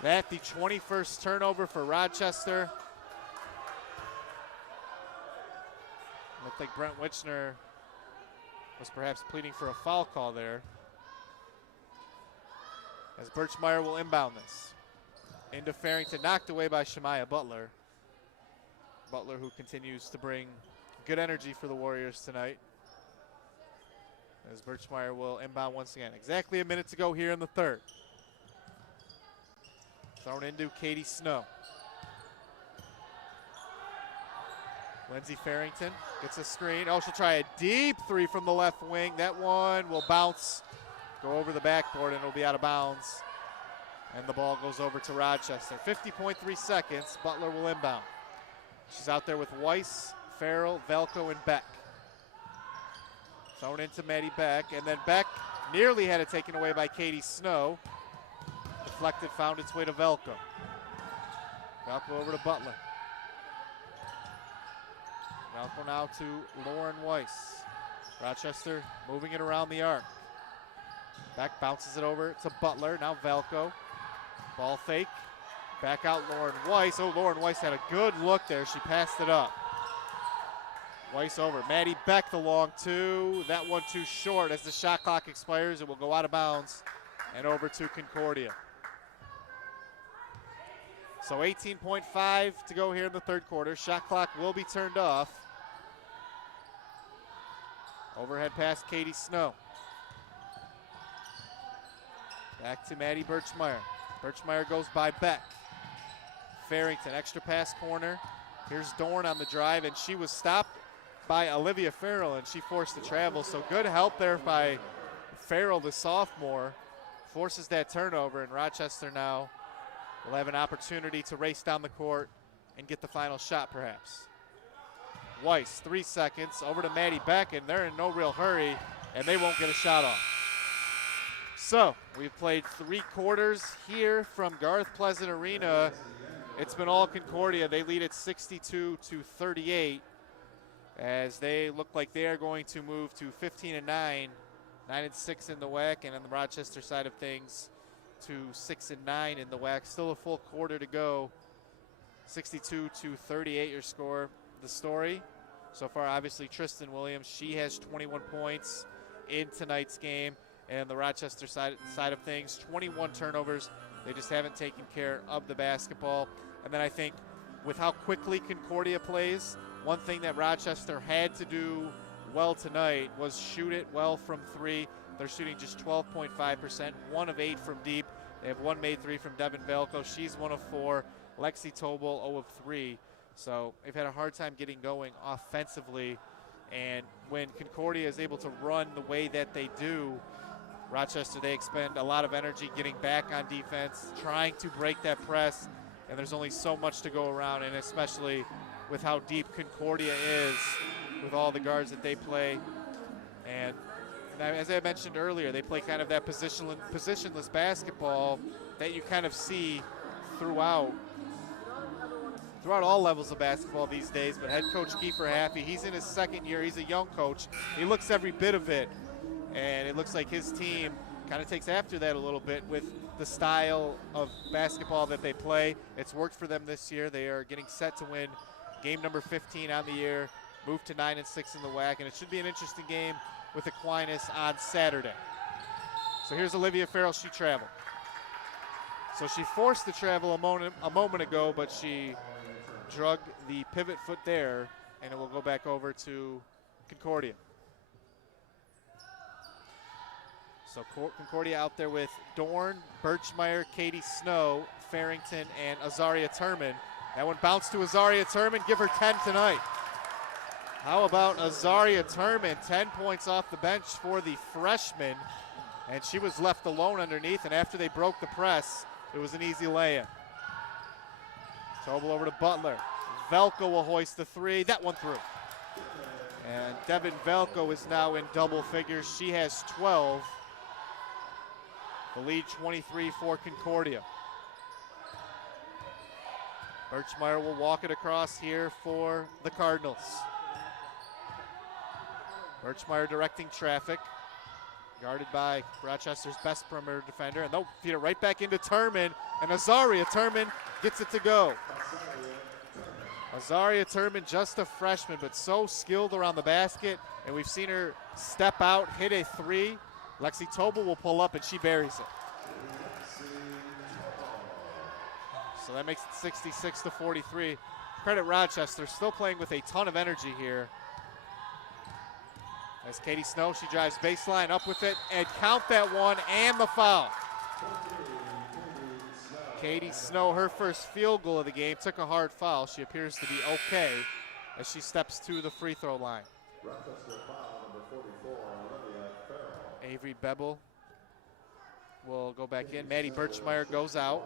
That the 21st turnover for Rochester. Looked like Brent Witchner was perhaps pleading for a foul call there. As Birchmeyer will inbound this. Into Farrington, knocked away by Shemaya Butler. Butler, who continues to bring good energy for the Warriors tonight. As Birchmeyer will inbound once again. Exactly a minute to go here in the third. Thrown into Katie Snow. Lindsay Farrington gets a screen. Oh, she'll try a deep three from the left wing. That one will bounce, go over the backboard, and it'll be out of bounds. And the ball goes over to Rochester. 50.3 seconds. Butler will inbound. She's out there with Weiss, Farrell, Velko, and Beck. Thrown into Maddie Beck, and then Beck nearly had it taken away by Katie Snow. Deflected, found its way to Velko. Velko over to Butler. Velko now to Lauren Weiss. Rochester moving it around the arc. Beck bounces it over to Butler, now Velko. Ball fake, back out Lauren Weiss. Oh, Lauren Weiss had a good look there. She passed it up. Weiss over. Maddie Beck the long two. That one too short. As the shot clock expires, it will go out of bounds and over to Concordia. So 18.5 to go here in the third quarter. Shot clock will be turned off. Overhead pass, Katie Snow. Back to Maddie Birchmeyer. Birchmeyer goes by Beck. Farrington, extra pass corner. Here's Dorn on the drive, and she was stopped by Olivia Farrell, and she forced the travel. So good help there by Farrell, the sophomore. Forces that turnover, and Rochester now will have an opportunity to race down the court and get the final shot perhaps. Weiss, 3 seconds, over to Maddie Beck, and they're in no real hurry, and they won't get a shot off. So, we've played 3 quarters here from Garth Pleasant Arena. It's been all Concordia. They lead at 62-38 as they look like they are going to move to 15-9, 9-6 in the WAC, and on the Rochester side of things to 6-9 in the WAC. Still a full quarter to go. 62-38 your score. The story so far, obviously Tristan Williams, she has 21 points in tonight's game, and the Rochester side of things, 21 turnovers. They just haven't taken care of the basketball. And then I think with how quickly Concordia plays, one thing that Rochester had to do well tonight was shoot it well from 3. They're shooting just 12.5%, 1 of 8 from deep. They have 1 made 3 from Devin Velko. She's 1 of 4. Lexi Tobel 0 of 3. So they've had a hard time getting going offensively. And when Concordia is able to run the way that they do, Rochester, they expend a lot of energy getting back on defense, trying to break that press, and there's only so much to go around, and especially with how deep Concordia is with all the guards that they play. And as I mentioned earlier, they play kind of that positionless basketball that you kind of see throughout all levels of basketball these days. But head coach Kiefer Happy, he's in his 2nd year. He's a young coach. He looks every bit of it, and it looks like his team kind of takes after that a little bit with the style of basketball that they play. It's worked for them this year. They are getting set to win game number 15 on the year, move to 9-6 in the WAC, and it should be an interesting game with Aquinas on Saturday. So here's Olivia Farrell. She traveled. So she forced the travel a moment ago, but she drug the pivot foot there, and it will go back over to Concordia. So Concordia out there with Dorn, Birchmeyer, Katie Snow, Farrington, and Azaria Turman. That one bounced to Azaria Turman. Give her 10 tonight. How about Azaria Turman? 10 points off the bench for the freshman, and she was left alone underneath, and after they broke the press, it was an easy layup. Tobel over to Butler. Velko will hoist the 3. That one through. And Devin Velko is now in double figures. She has 12. The lead 23 for Concordia. Birchmeyer will walk it across here for the Cardinals. Birchmeyer directing traffic. Guarded by Rochester's best perimeter defender. And they'll feed it right back into Turman. And Azaria Turman gets it to go. Azaria Turman, just a freshman, but so skilled around the basket. And we've seen her step out, hit a 3. Lexi Tobel will pull up, and she buries it. So that makes it 66-43. Credit Rochester, still playing with a ton of energy here. As Katie Snow, she drives baseline, up with it, and count that one, and the foul. Katie Snow, her first field goal of the game, took a hard foul. She appears to be okay as she steps to the free throw line. Avery Bebel will go back in. Maddie Birchmeyer goes out.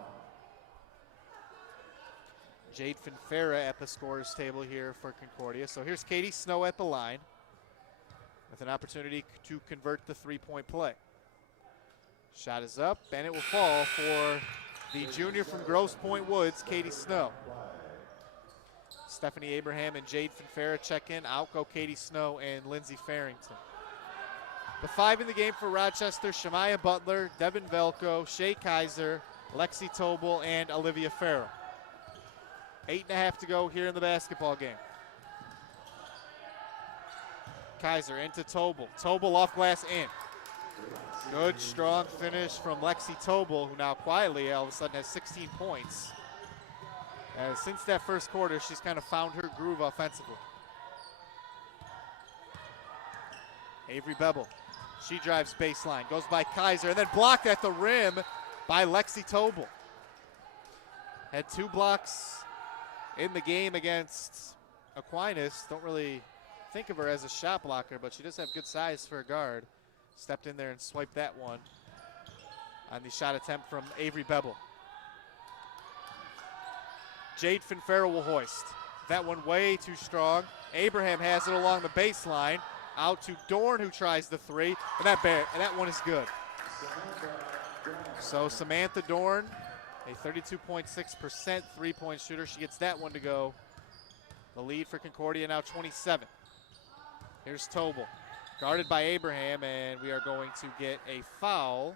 Jade Finfera at the scorer's table here for Concordia. So here's Katie Snow at the line with an opportunity to convert the 3-point play. Shot is up, and it will fall for the junior from Grosse Pointe Woods, Katie Snow. Stephanie Abraham and Jade Finfera check in. Out go Katie Snow and Lindsay Farrington. The 5 in the game for Rochester: Shemaya Butler, Devin Velko, Shea Kaiser, Lexi Tobel, and Olivia Farrell. 8.5 to go here in the basketball game. Kaiser into Tobel. Tobel off glass in. Good, strong finish from Lexi Tobel, who now quietly all of a sudden has 16 points. Since that first quarter, she's kind of found her groove offensively. Avery Bebel. She drives baseline, goes by Kaiser, and then blocked at the rim by Lexi Tobel. Had 2 blocks in the game against Aquinas. Don't really think of her as a shot blocker, but she does have good size for a guard. Stepped in there and swiped that one on the shot attempt from Avery Bebel. Jade Finfera will hoist. That one way too strong. Abraham has it along the baseline. Out to Dorn, who tries the three, and that one is good. So Samantha Dorn, a 32.6% three-point shooter. She gets that one to go. The lead for Concordia now 27. Here's Tobel, guarded by Abraham, and we are going to get a foul.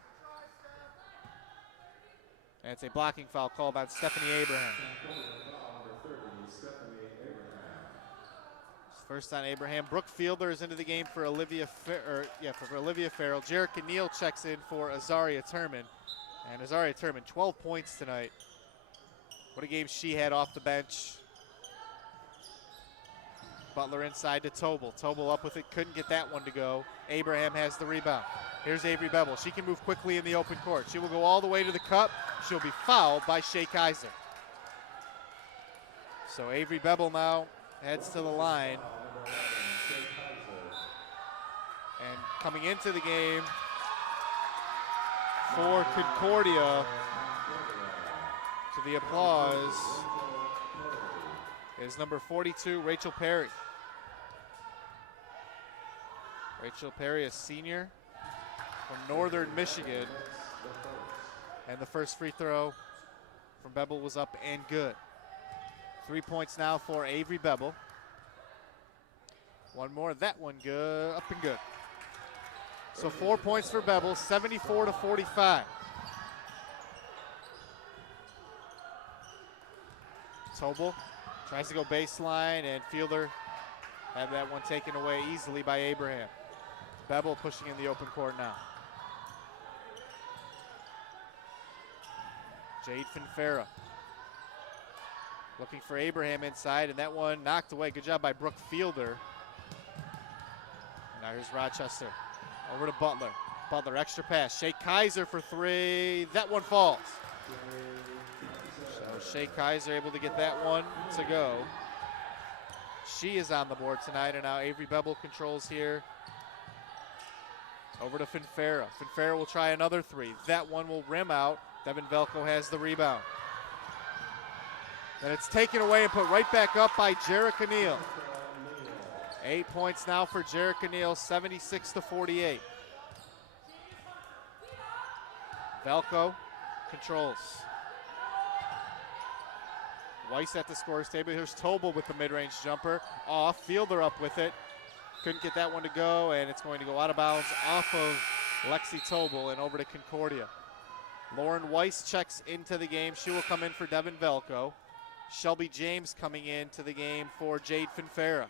And it's a blocking foul called on Stephanie Abraham. First on Abraham. Brooke Fielder is into the game for Olivia Farrell. Jerica Neal checks in for Azaria Turman. And Azaria Turman, 12 points tonight. What a game she had off the bench. Butler inside to Tobel. Tobel up with it, couldn't get that one to go. Abraham has the rebound. Here's Avery Bevel. She can move quickly in the open court. She will go all the way to the cup. She'll be fouled by Shea Kaiser. So Avery Bevel now heads to the line. And coming into the game for Concordia, to the applause, is number 42, Rachel Perry. Rachel Perry, a senior from Northern Michigan. And the first free throw from Bevel was up and good. 3 points now for Avery Bevel. One more, that one good, up and good. So 4 points for Bevel, 74-45. Tobel tries to go baseline, and Fielder had that one taken away easily by Abraham. Bevel pushing in the open court now. Jade Finfera looking for Abraham inside, and that one knocked away. Good job by Brooke Fielder. Now here's Rochester. Over to Butler. Butler, extra pass. Shea Kaiser for three. That one falls. So Shea Kaiser able to get that one to go. She is on the board tonight, and now Avery Bevel controls here. Over to Finfera. Finfera will try another three. That one will rim out. Devin Velko has the rebound. And it's taken away and put right back up by Jerica Neal. 8 points now for Jerica Neal, 76-48. Velko controls. Weiss at the scorer's table. Here's Tobel with the mid-range jumper. Off, Fielder up with it. Couldn't get that one to go, and it's going to go out of bounds off of Lexi Tobel and over to Concordia. Lauren Weiss checks into the game. She will come in for Devin Velko. Shelby James coming into the game for Jade Finfera.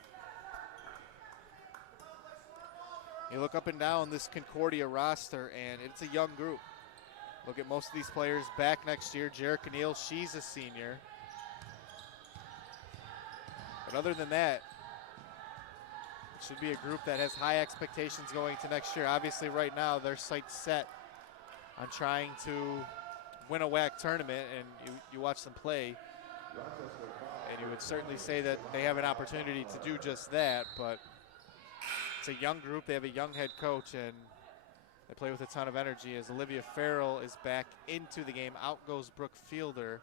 You look up and down this Concordia roster, and it's a young group. Look at most of these players back next year. Jerica Neal, she's a senior. But other than that, it should be a group that has high expectations going to next year. Obviously, right now, their sight's set on trying to win a WAC tournament, and you watch them play, and you would certainly say that they have an opportunity to do just that, but it's a young group. They have a young head coach, and they play with a ton of energy as Olivia Farrell is back into the game. Out goes Brooke Fielder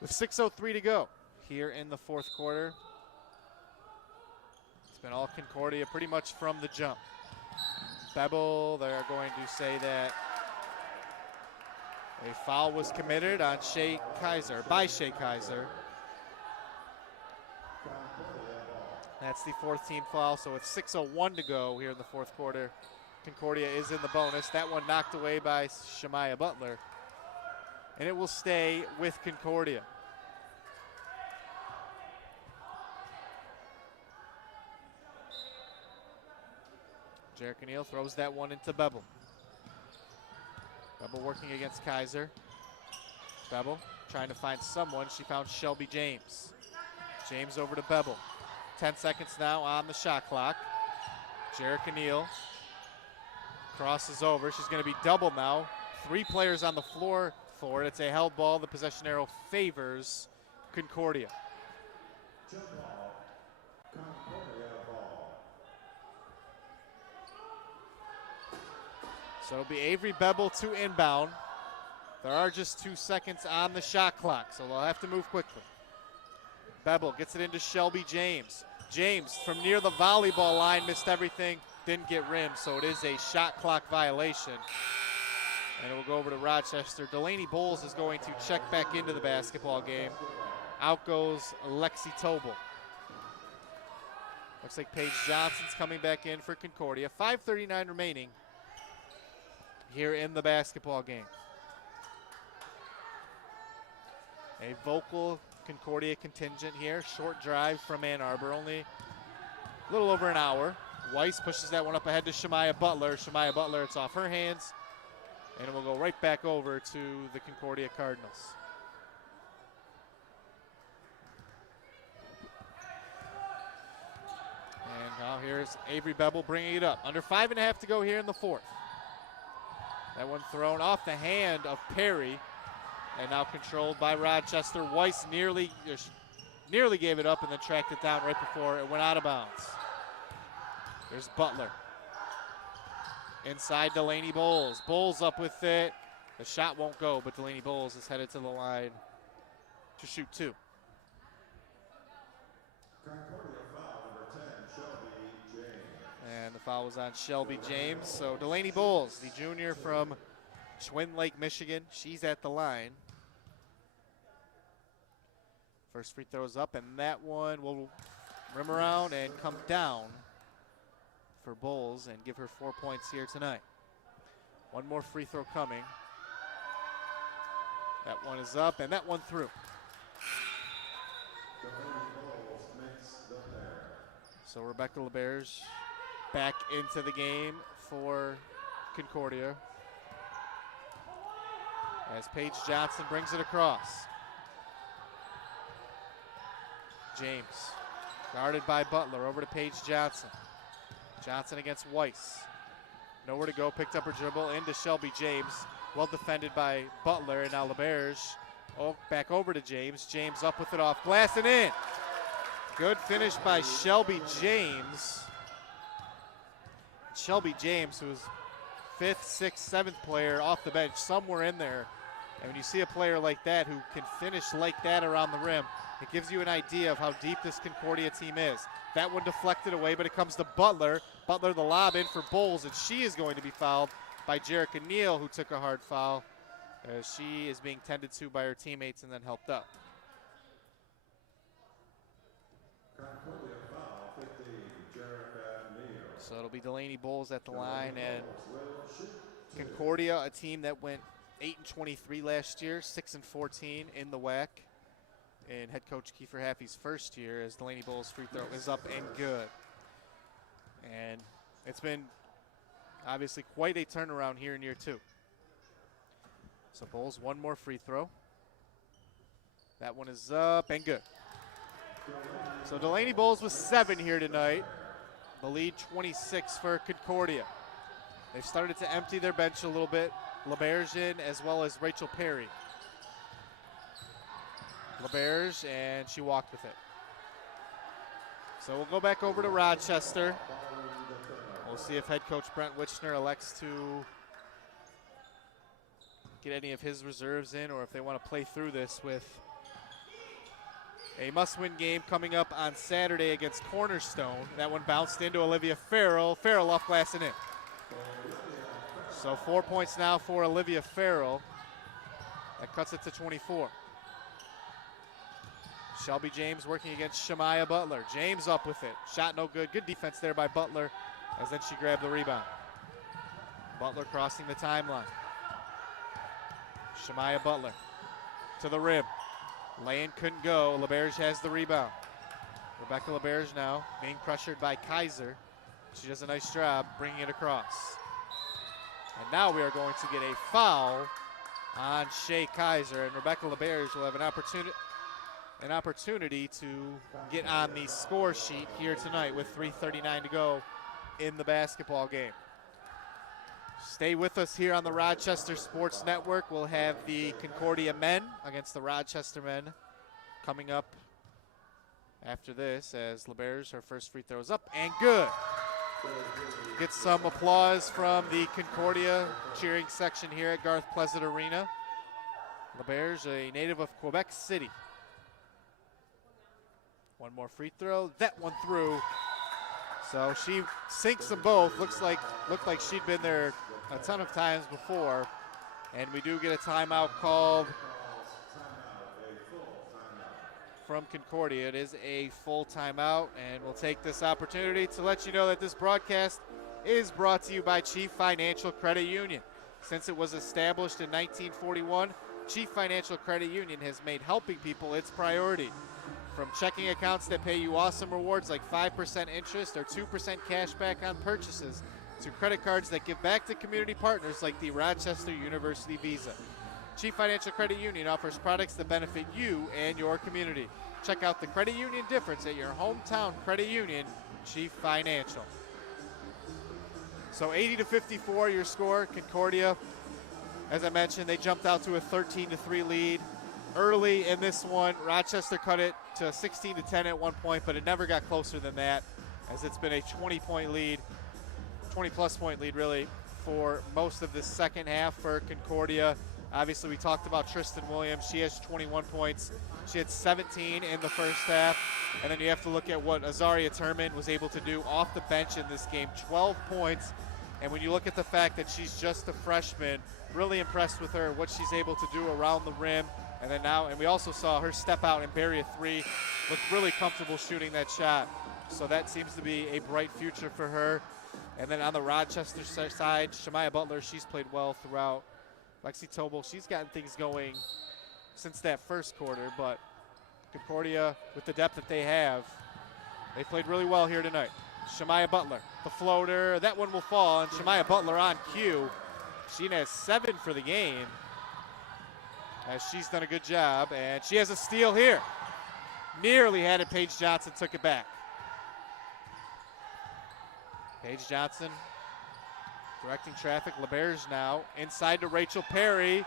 with 6:03 to go here in the fourth quarter. It's been all Concordia pretty much from the jump. Bevel, they're going to say that a foul was committed on Shea Kaiser, by Shea Kaiser. That's the fourth team foul, so with 6:01 to go here in the fourth quarter, Concordia is in the bonus. That one knocked away by Shemaya Butler, and it will stay with Concordia. Jerica Neal throws that one into Bevel. Bevel working against Kaiser. Bevel trying to find someone. She found Shelby James. James over to Bevel. 10 seconds now on the shot clock. Jerica Neal crosses over. She's going to be doubled now. 3 players on the floor for it. It's a held ball. The possession arrow favors Concordia. So it'll be Avery Bevel to inbound. There are just 2 seconds on the shot clock, so they'll have to move quickly. Bevel gets it into Shelby James. James from near the volleyball line missed everything, didn't get rimmed, so it is a shot clock violation. And it will go over to Rochester. Delaney Bowles is going to check back into the basketball game. Out goes Lexi Tobel. Looks like Paige Johnson's coming back in for Concordia. 5:39 remaining here in the basketball game. A vocal Concordia contingent here. Short drive from Ann Arbor, only a little over an hour. Weiss pushes that one up ahead to Shemaya Butler. Shemaya Butler, it's off her hands, and it will go right back over to the Concordia Cardinals. And now here's Avery Bevel bringing it up. Under 5.5 to go here in the fourth. That one thrown off the hand of Perry, and now controlled by Rochester. Weiss nearly gave it up and then tracked it down right before it went out of bounds. There's Butler. Inside Delaney Bowles. Bowles up with it. The shot won't go, but Delaney Bowles is headed to the line to shoot 2. And the foul was on Shelby James. So Delaney Bowles, the junior from Schwinn Lake, Michigan, she's at the line. First free throw is up, and that one will rim around and come down for Bowles and give her 4 points here tonight. One more free throw coming. That one is up, and that one through. So Rebecca LeBerge back into the game for Concordia as Paige Johnson brings it across. James guarded by Butler, over to Paige Johnson. Johnson against Weiss. Nowhere to go, picked up her dribble into Shelby James. Well defended by Butler, and now LeBerge back over to James. James up with it off glass and in. Good finish by Shelby James. Shelby James, who's 5th, 6th, 7th player off the bench, somewhere in there. And when you see a player like that who can finish like that around the rim, it gives you an idea of how deep this Concordia team is. That one deflected away, but it comes to Butler. Butler the lob in for Bowles, and she is going to be fouled by Jerica Neal, who took a hard foul, as she is being tended to by her teammates and then helped up. So it'll be Delaney Bowles at the line, and Concordia, a team that went 8-23 last year, 6-14 in the WAC. In head coach Kiefer Haffey's first year, as Delaney Bowles' free throw is up and good. And it's been obviously quite a turnaround here in year 2. So Bowles, one more free throw. That one is up and good. So Delaney Bowles with 7 here tonight. The lead 26 for Concordia. They've started to empty their bench a little bit. LeBerge in, as well as Rachel Perry. LeBerge, and she walked with it. So we'll go back over to Rochester. We'll see if head coach Brent Wichner elects to get any of his reserves in, or if they want to play through this with a must-win game coming up on Saturday against Cornerstone. That one bounced into Olivia Farrell. Farrell off glass and in. So 4 points now for Olivia Farrell. That cuts it to 24. Shelby James working against Shemaya Butler. James up with it. Shot no good. Good defense there by Butler, as then she grabbed the rebound. Butler crossing the timeline. Shemaya Butler to the rim. Lane couldn't go. LeBerge has the rebound. Rebecca LeBerge now being pressured by Kaiser. She does a nice job bringing it across. And now we are going to get a foul on Shay Kaiser, and Rebecca LeBerge will have an opportunity to get on the score sheet here tonight with 3:39 to go in the basketball game. Stay with us here on the Rochester Sports Network. We'll have the Concordia men against the Rochester men coming up after this, as LeBerge, her first free throw is up and good. Get some applause from the Concordia cheering section here at Garth Pleasant Arena. LeBear's a native of Quebec City. One more free throw. That one through. So she sinks them both. Looked like she'd been there a ton of times before. And we do get a timeout called from Concordia. It is a full timeout, and we'll take this opportunity to let you know that this broadcast is brought to you by Chief Financial Credit Union. Since it was established in 1941, Chief Financial Credit Union has made helping people its priority. From checking accounts that pay you awesome rewards like 5% interest or 2% cash back on purchases, to credit cards that give back to community partners like the Rochester University Visa. Chief Financial Credit Union offers products that benefit you and your community. Check out the credit union difference at your hometown credit union, Chief Financial. So 80-54 your score. Concordia, as I mentioned, they jumped out to a 13-3 lead. Early in this one, Rochester cut it to 16-10 at one point, but it never got closer than that, as it's been a 20-point lead, 20-plus point lead, really, for most of the second half for Concordia. Obviously, we talked about Tristan Williams. She has 21 points. She had 17 in the first half. And then you have to look at what Azaria Turman was able to do off the bench in this game, 12 points. And when you look at the fact that she's just a freshman, really impressed with her, what she's able to do around the rim. And then now, and we also saw her step out and bury a three, looked really comfortable shooting that shot. So that seems to be a bright future for her. And then on the Rochester side, Shemaya Butler, she's played well throughout. Lexi Tobel, she's gotten things going since that first quarter, but Concordia, with the depth that they have, they played really well here tonight. Shemaya Butler, the floater, that one will fall, and Shemaya Butler on cue. She has 7 for the game, as she's done a good job, and she has a steal here. Nearly had it, Paige Johnson took it back. Paige Johnson directing traffic. LeBear's now inside to Rachel Perry.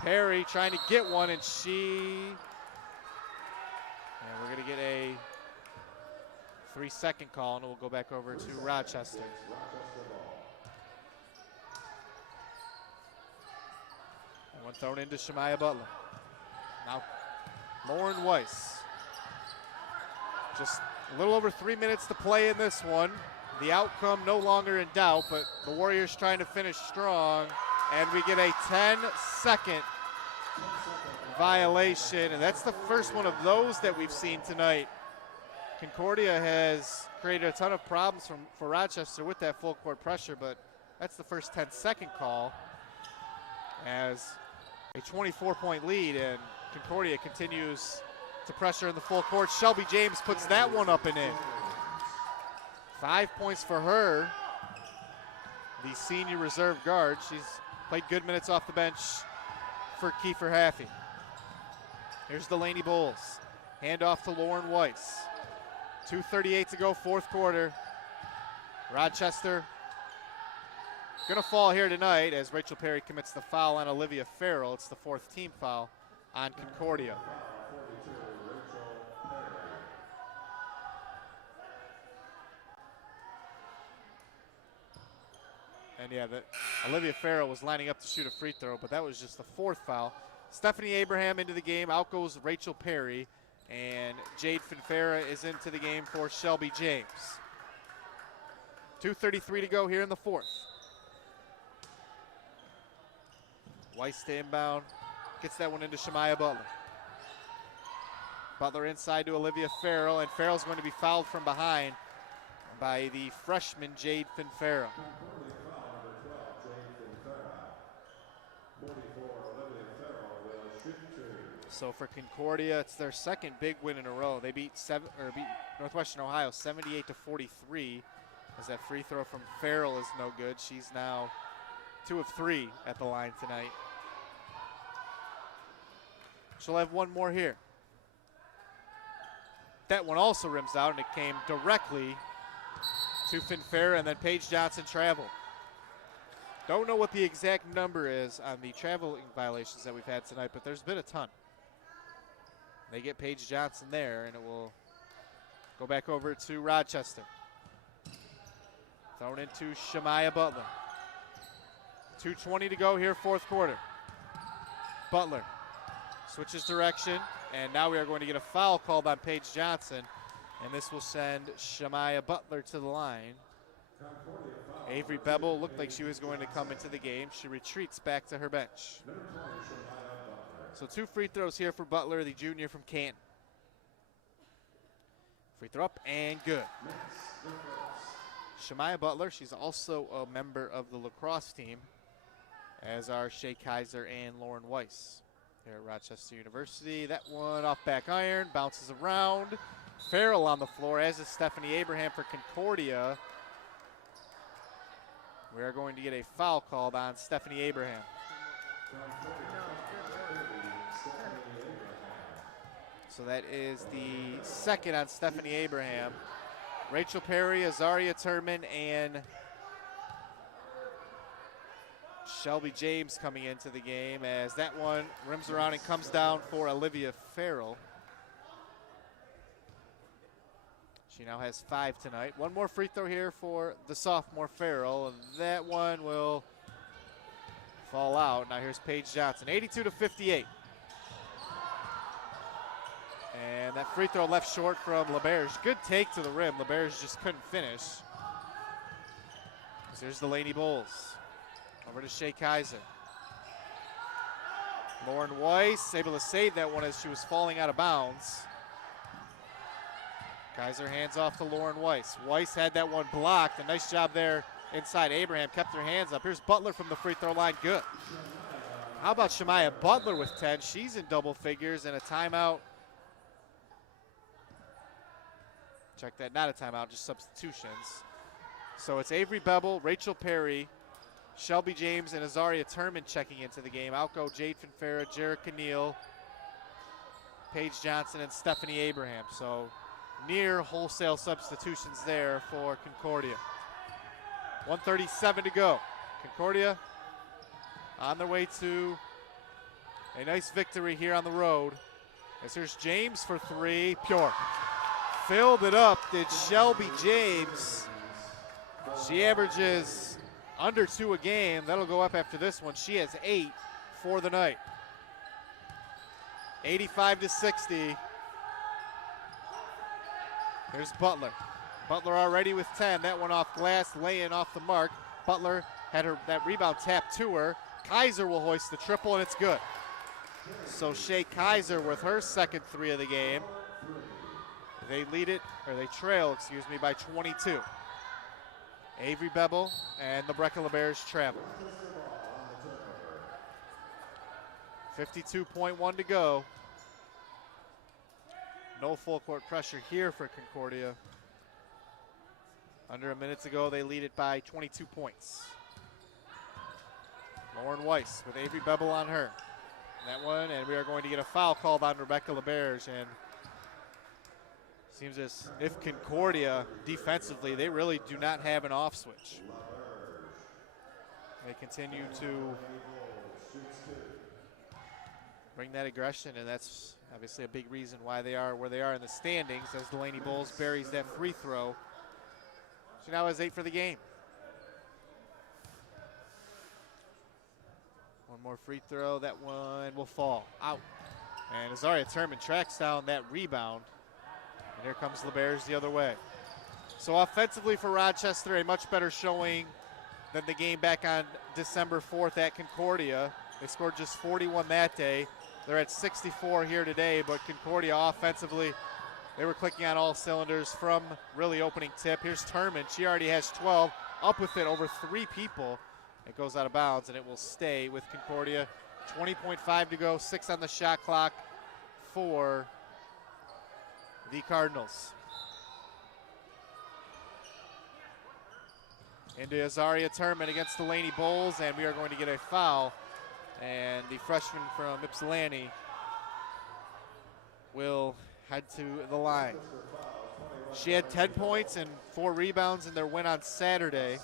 Perry trying to get one, and we're going to get a 3-second call, and we'll go back over to Rochester. And one thrown into Shemaya Butler. Now Lauren Weiss. Just a little over 3 minutes to play in this one. The outcome no longer in doubt, but the Warriors trying to finish strong, and we get a 10-second violation, and that's the first one of those that we've seen tonight. Concordia has created a ton of problems for Rochester with that full court pressure, but that's the first 10-second call as a 24-point lead, and Concordia continues to pressure in the full court. Shelby James puts that one up and in. 5 points for her, the senior reserve guard. She's played good minutes off the bench for Kiefer Haffey. Here's Delaney Bowles. Handoff to Lauren Weiss. 2:38 to go, fourth quarter. Rochester gonna fall here tonight as Rachel Perry commits the foul on Olivia Farrell. It's the 4th team foul on Concordia. And yeah, Olivia Farrell was lining up to shoot a free throw, but that was just the 4th foul. Stephanie Abraham into the game. Out goes Rachel Perry. And Jade Finfera is into the game for Shelby James. 2:33 to go here in the 4th. Weiss to inbound. Gets that one into Shemaya Butler. Butler inside to Olivia Farrell, and Farrell's going to be fouled from behind by the freshman Jade Finfera. So for Concordia, it's their second big win in a row. They beat Northwestern Ohio 78-43, as that free throw from Farrell is no good. She's now 2 of 3 at the line tonight. She'll have one more here. That one also rims out, and it came directly to Finfera, and then Paige Johnson traveled. Don't know what the exact number is on the traveling violations that we've had tonight, but there's been a ton. They get Paige Johnson there, and it will go back over to Rochester. Thrown into Shemaya Butler. 2:20 to go here, fourth quarter. Butler switches direction, and now we are going to get a foul called on Paige Johnson, and this will send Shemaya Butler to the line. Avery Bevel looked like she was going to come into the game. She retreats back to her bench. So 2 free throws here for Butler, the junior from Canton. Free throw up and good. Shemaya Butler, she's also a member of the lacrosse team, as are Shay Kaiser and Lauren Weiss here at Rochester University. That one off back iron, bounces around. Farrell on the floor, as is Stephanie Abraham for Concordia. We are going to get a foul called on Stephanie Abraham. So that is the second on Stephanie Abraham. Rachel Perry, Azaria Turman, and Shelby James coming into the game, as that one rims around and comes down for Olivia Farrell. She now has 5 tonight. One more free throw here for the sophomore Farrell, and that one will fall out. Now here's Paige Johnson, 82-58. And that free throw left short from LeBerge. Good take to the rim. LeBerge just couldn't finish. Here's Delaney Bowles. Over to Shay Kaiser. Lauren Weiss able to save that one as she was falling out of bounds. Kaiser hands off to Lauren Weiss. Weiss had that one blocked. A nice job there inside. Abraham kept her hands up. Here's Butler from the free throw line. Good. How about Shemaya Butler with 10? She's in double figures, and a timeout. Check that, not a timeout, just substitutions. So it's Avery Bevel, Rachel Perry, Shelby James, and Azaria Turman checking into the game. Out go Jade Finfera, Jerica Neal, Paige Johnson, and Stephanie Abraham. So near wholesale substitutions there for Concordia. 1:37 to go. Concordia on their way to a nice victory here on the road. As here's James for 3, pure. Filled it up, did Shelby James. She averages under 2 a game. That'll go up after this one. She has 8 for the night. 85-60. Here's Butler. Butler already with 10. That one off glass, laying off the mark. Butler had that rebound tapped to her. Kaiser will hoist the triple, and it's good. So Shay Kaiser with her second 3 of the game. They trail, by 22. Avery Bevel and the Brecka LeBears travel. 52.1 to go. No full court pressure here for Concordia. Under a minute to go, they lead it by 22 points. Lauren Weiss with Avery Bevel on her. That one, and we are going to get a foul called on Rebecca LeBears, and seems as if Concordia defensively, they really do not have an off switch. They continue to bring that aggression, and that's obviously a big reason why they are where they are in the standings, as Delaney Bowles buries that free throw. She now has 8 for the game. One more free throw, that one will fall out. And Azaria Turman tracks down that rebound. And here comes LeBears the other way. So offensively for Rochester, a much better showing than the game back on December 4th at Concordia. They scored just 41 that day. They're at 64 here today, but Concordia offensively, they were clicking on all cylinders from really opening tip. Here's Turman. She already has 12. Up with it over 3 people. It goes out of bounds, and it will stay with Concordia. 20.5 to go, 6 on the shot clock for the Cardinals. Into Azaria Turman against Delaney Bowles, and we are going to get a foul. And the freshman from Ypsilanti will head to the line. She had 10 points and 4 rebounds in their win on Saturday.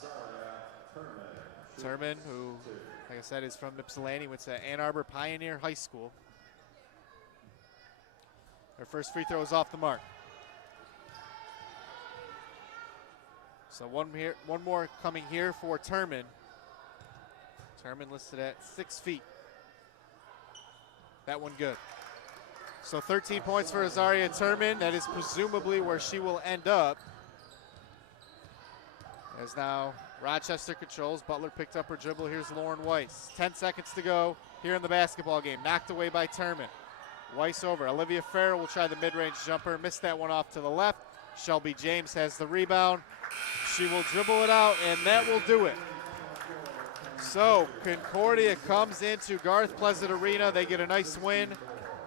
Turman, who, like I said, is from Ypsilanti, went to Ann Arbor Pioneer High School. Her first free throw is off the mark. So one more coming here for Turman. Turman listed at 6 feet. That one good. So 13 points for Azaria Turman. That is presumably where she will end up. As now Rochester controls. Butler picked up her dribble. Here's Lauren Weiss. 10 seconds to go here in the basketball game. Knocked away by Turman. Weiss over. Olivia Farrell will try the mid-range jumper. Missed that one off to the left. Shelby James has the rebound. She will dribble it out, and that will do it. So Concordia comes into Garth Pleasant Arena. They get a nice win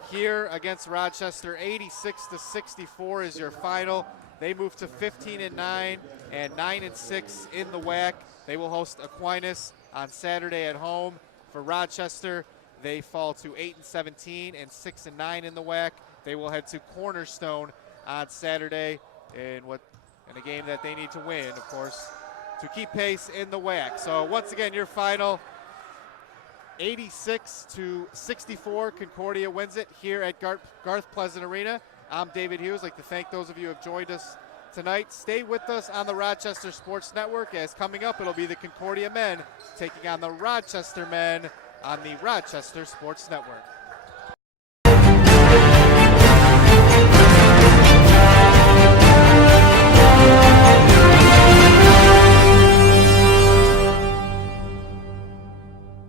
here against Rochester. 86-64 is your final. They move to 15-9 and 9-6 in the WAC. They will host Aquinas on Saturday at home. For Rochester, they fall to 8-17 and 6-9 in the WAC. They will head to Cornerstone on Saturday in a game that they need to win, of course, to keep pace in the WAC. So once again, your final, 86-64. Concordia wins it here at Garth Pleasant Arena. I'm David Hughes. I'd like to thank those of you who have joined us tonight. Stay with us on the Rochester Sports Network, as coming up it'll be the Concordia men taking on the Rochester men on the Rochester Sports Network.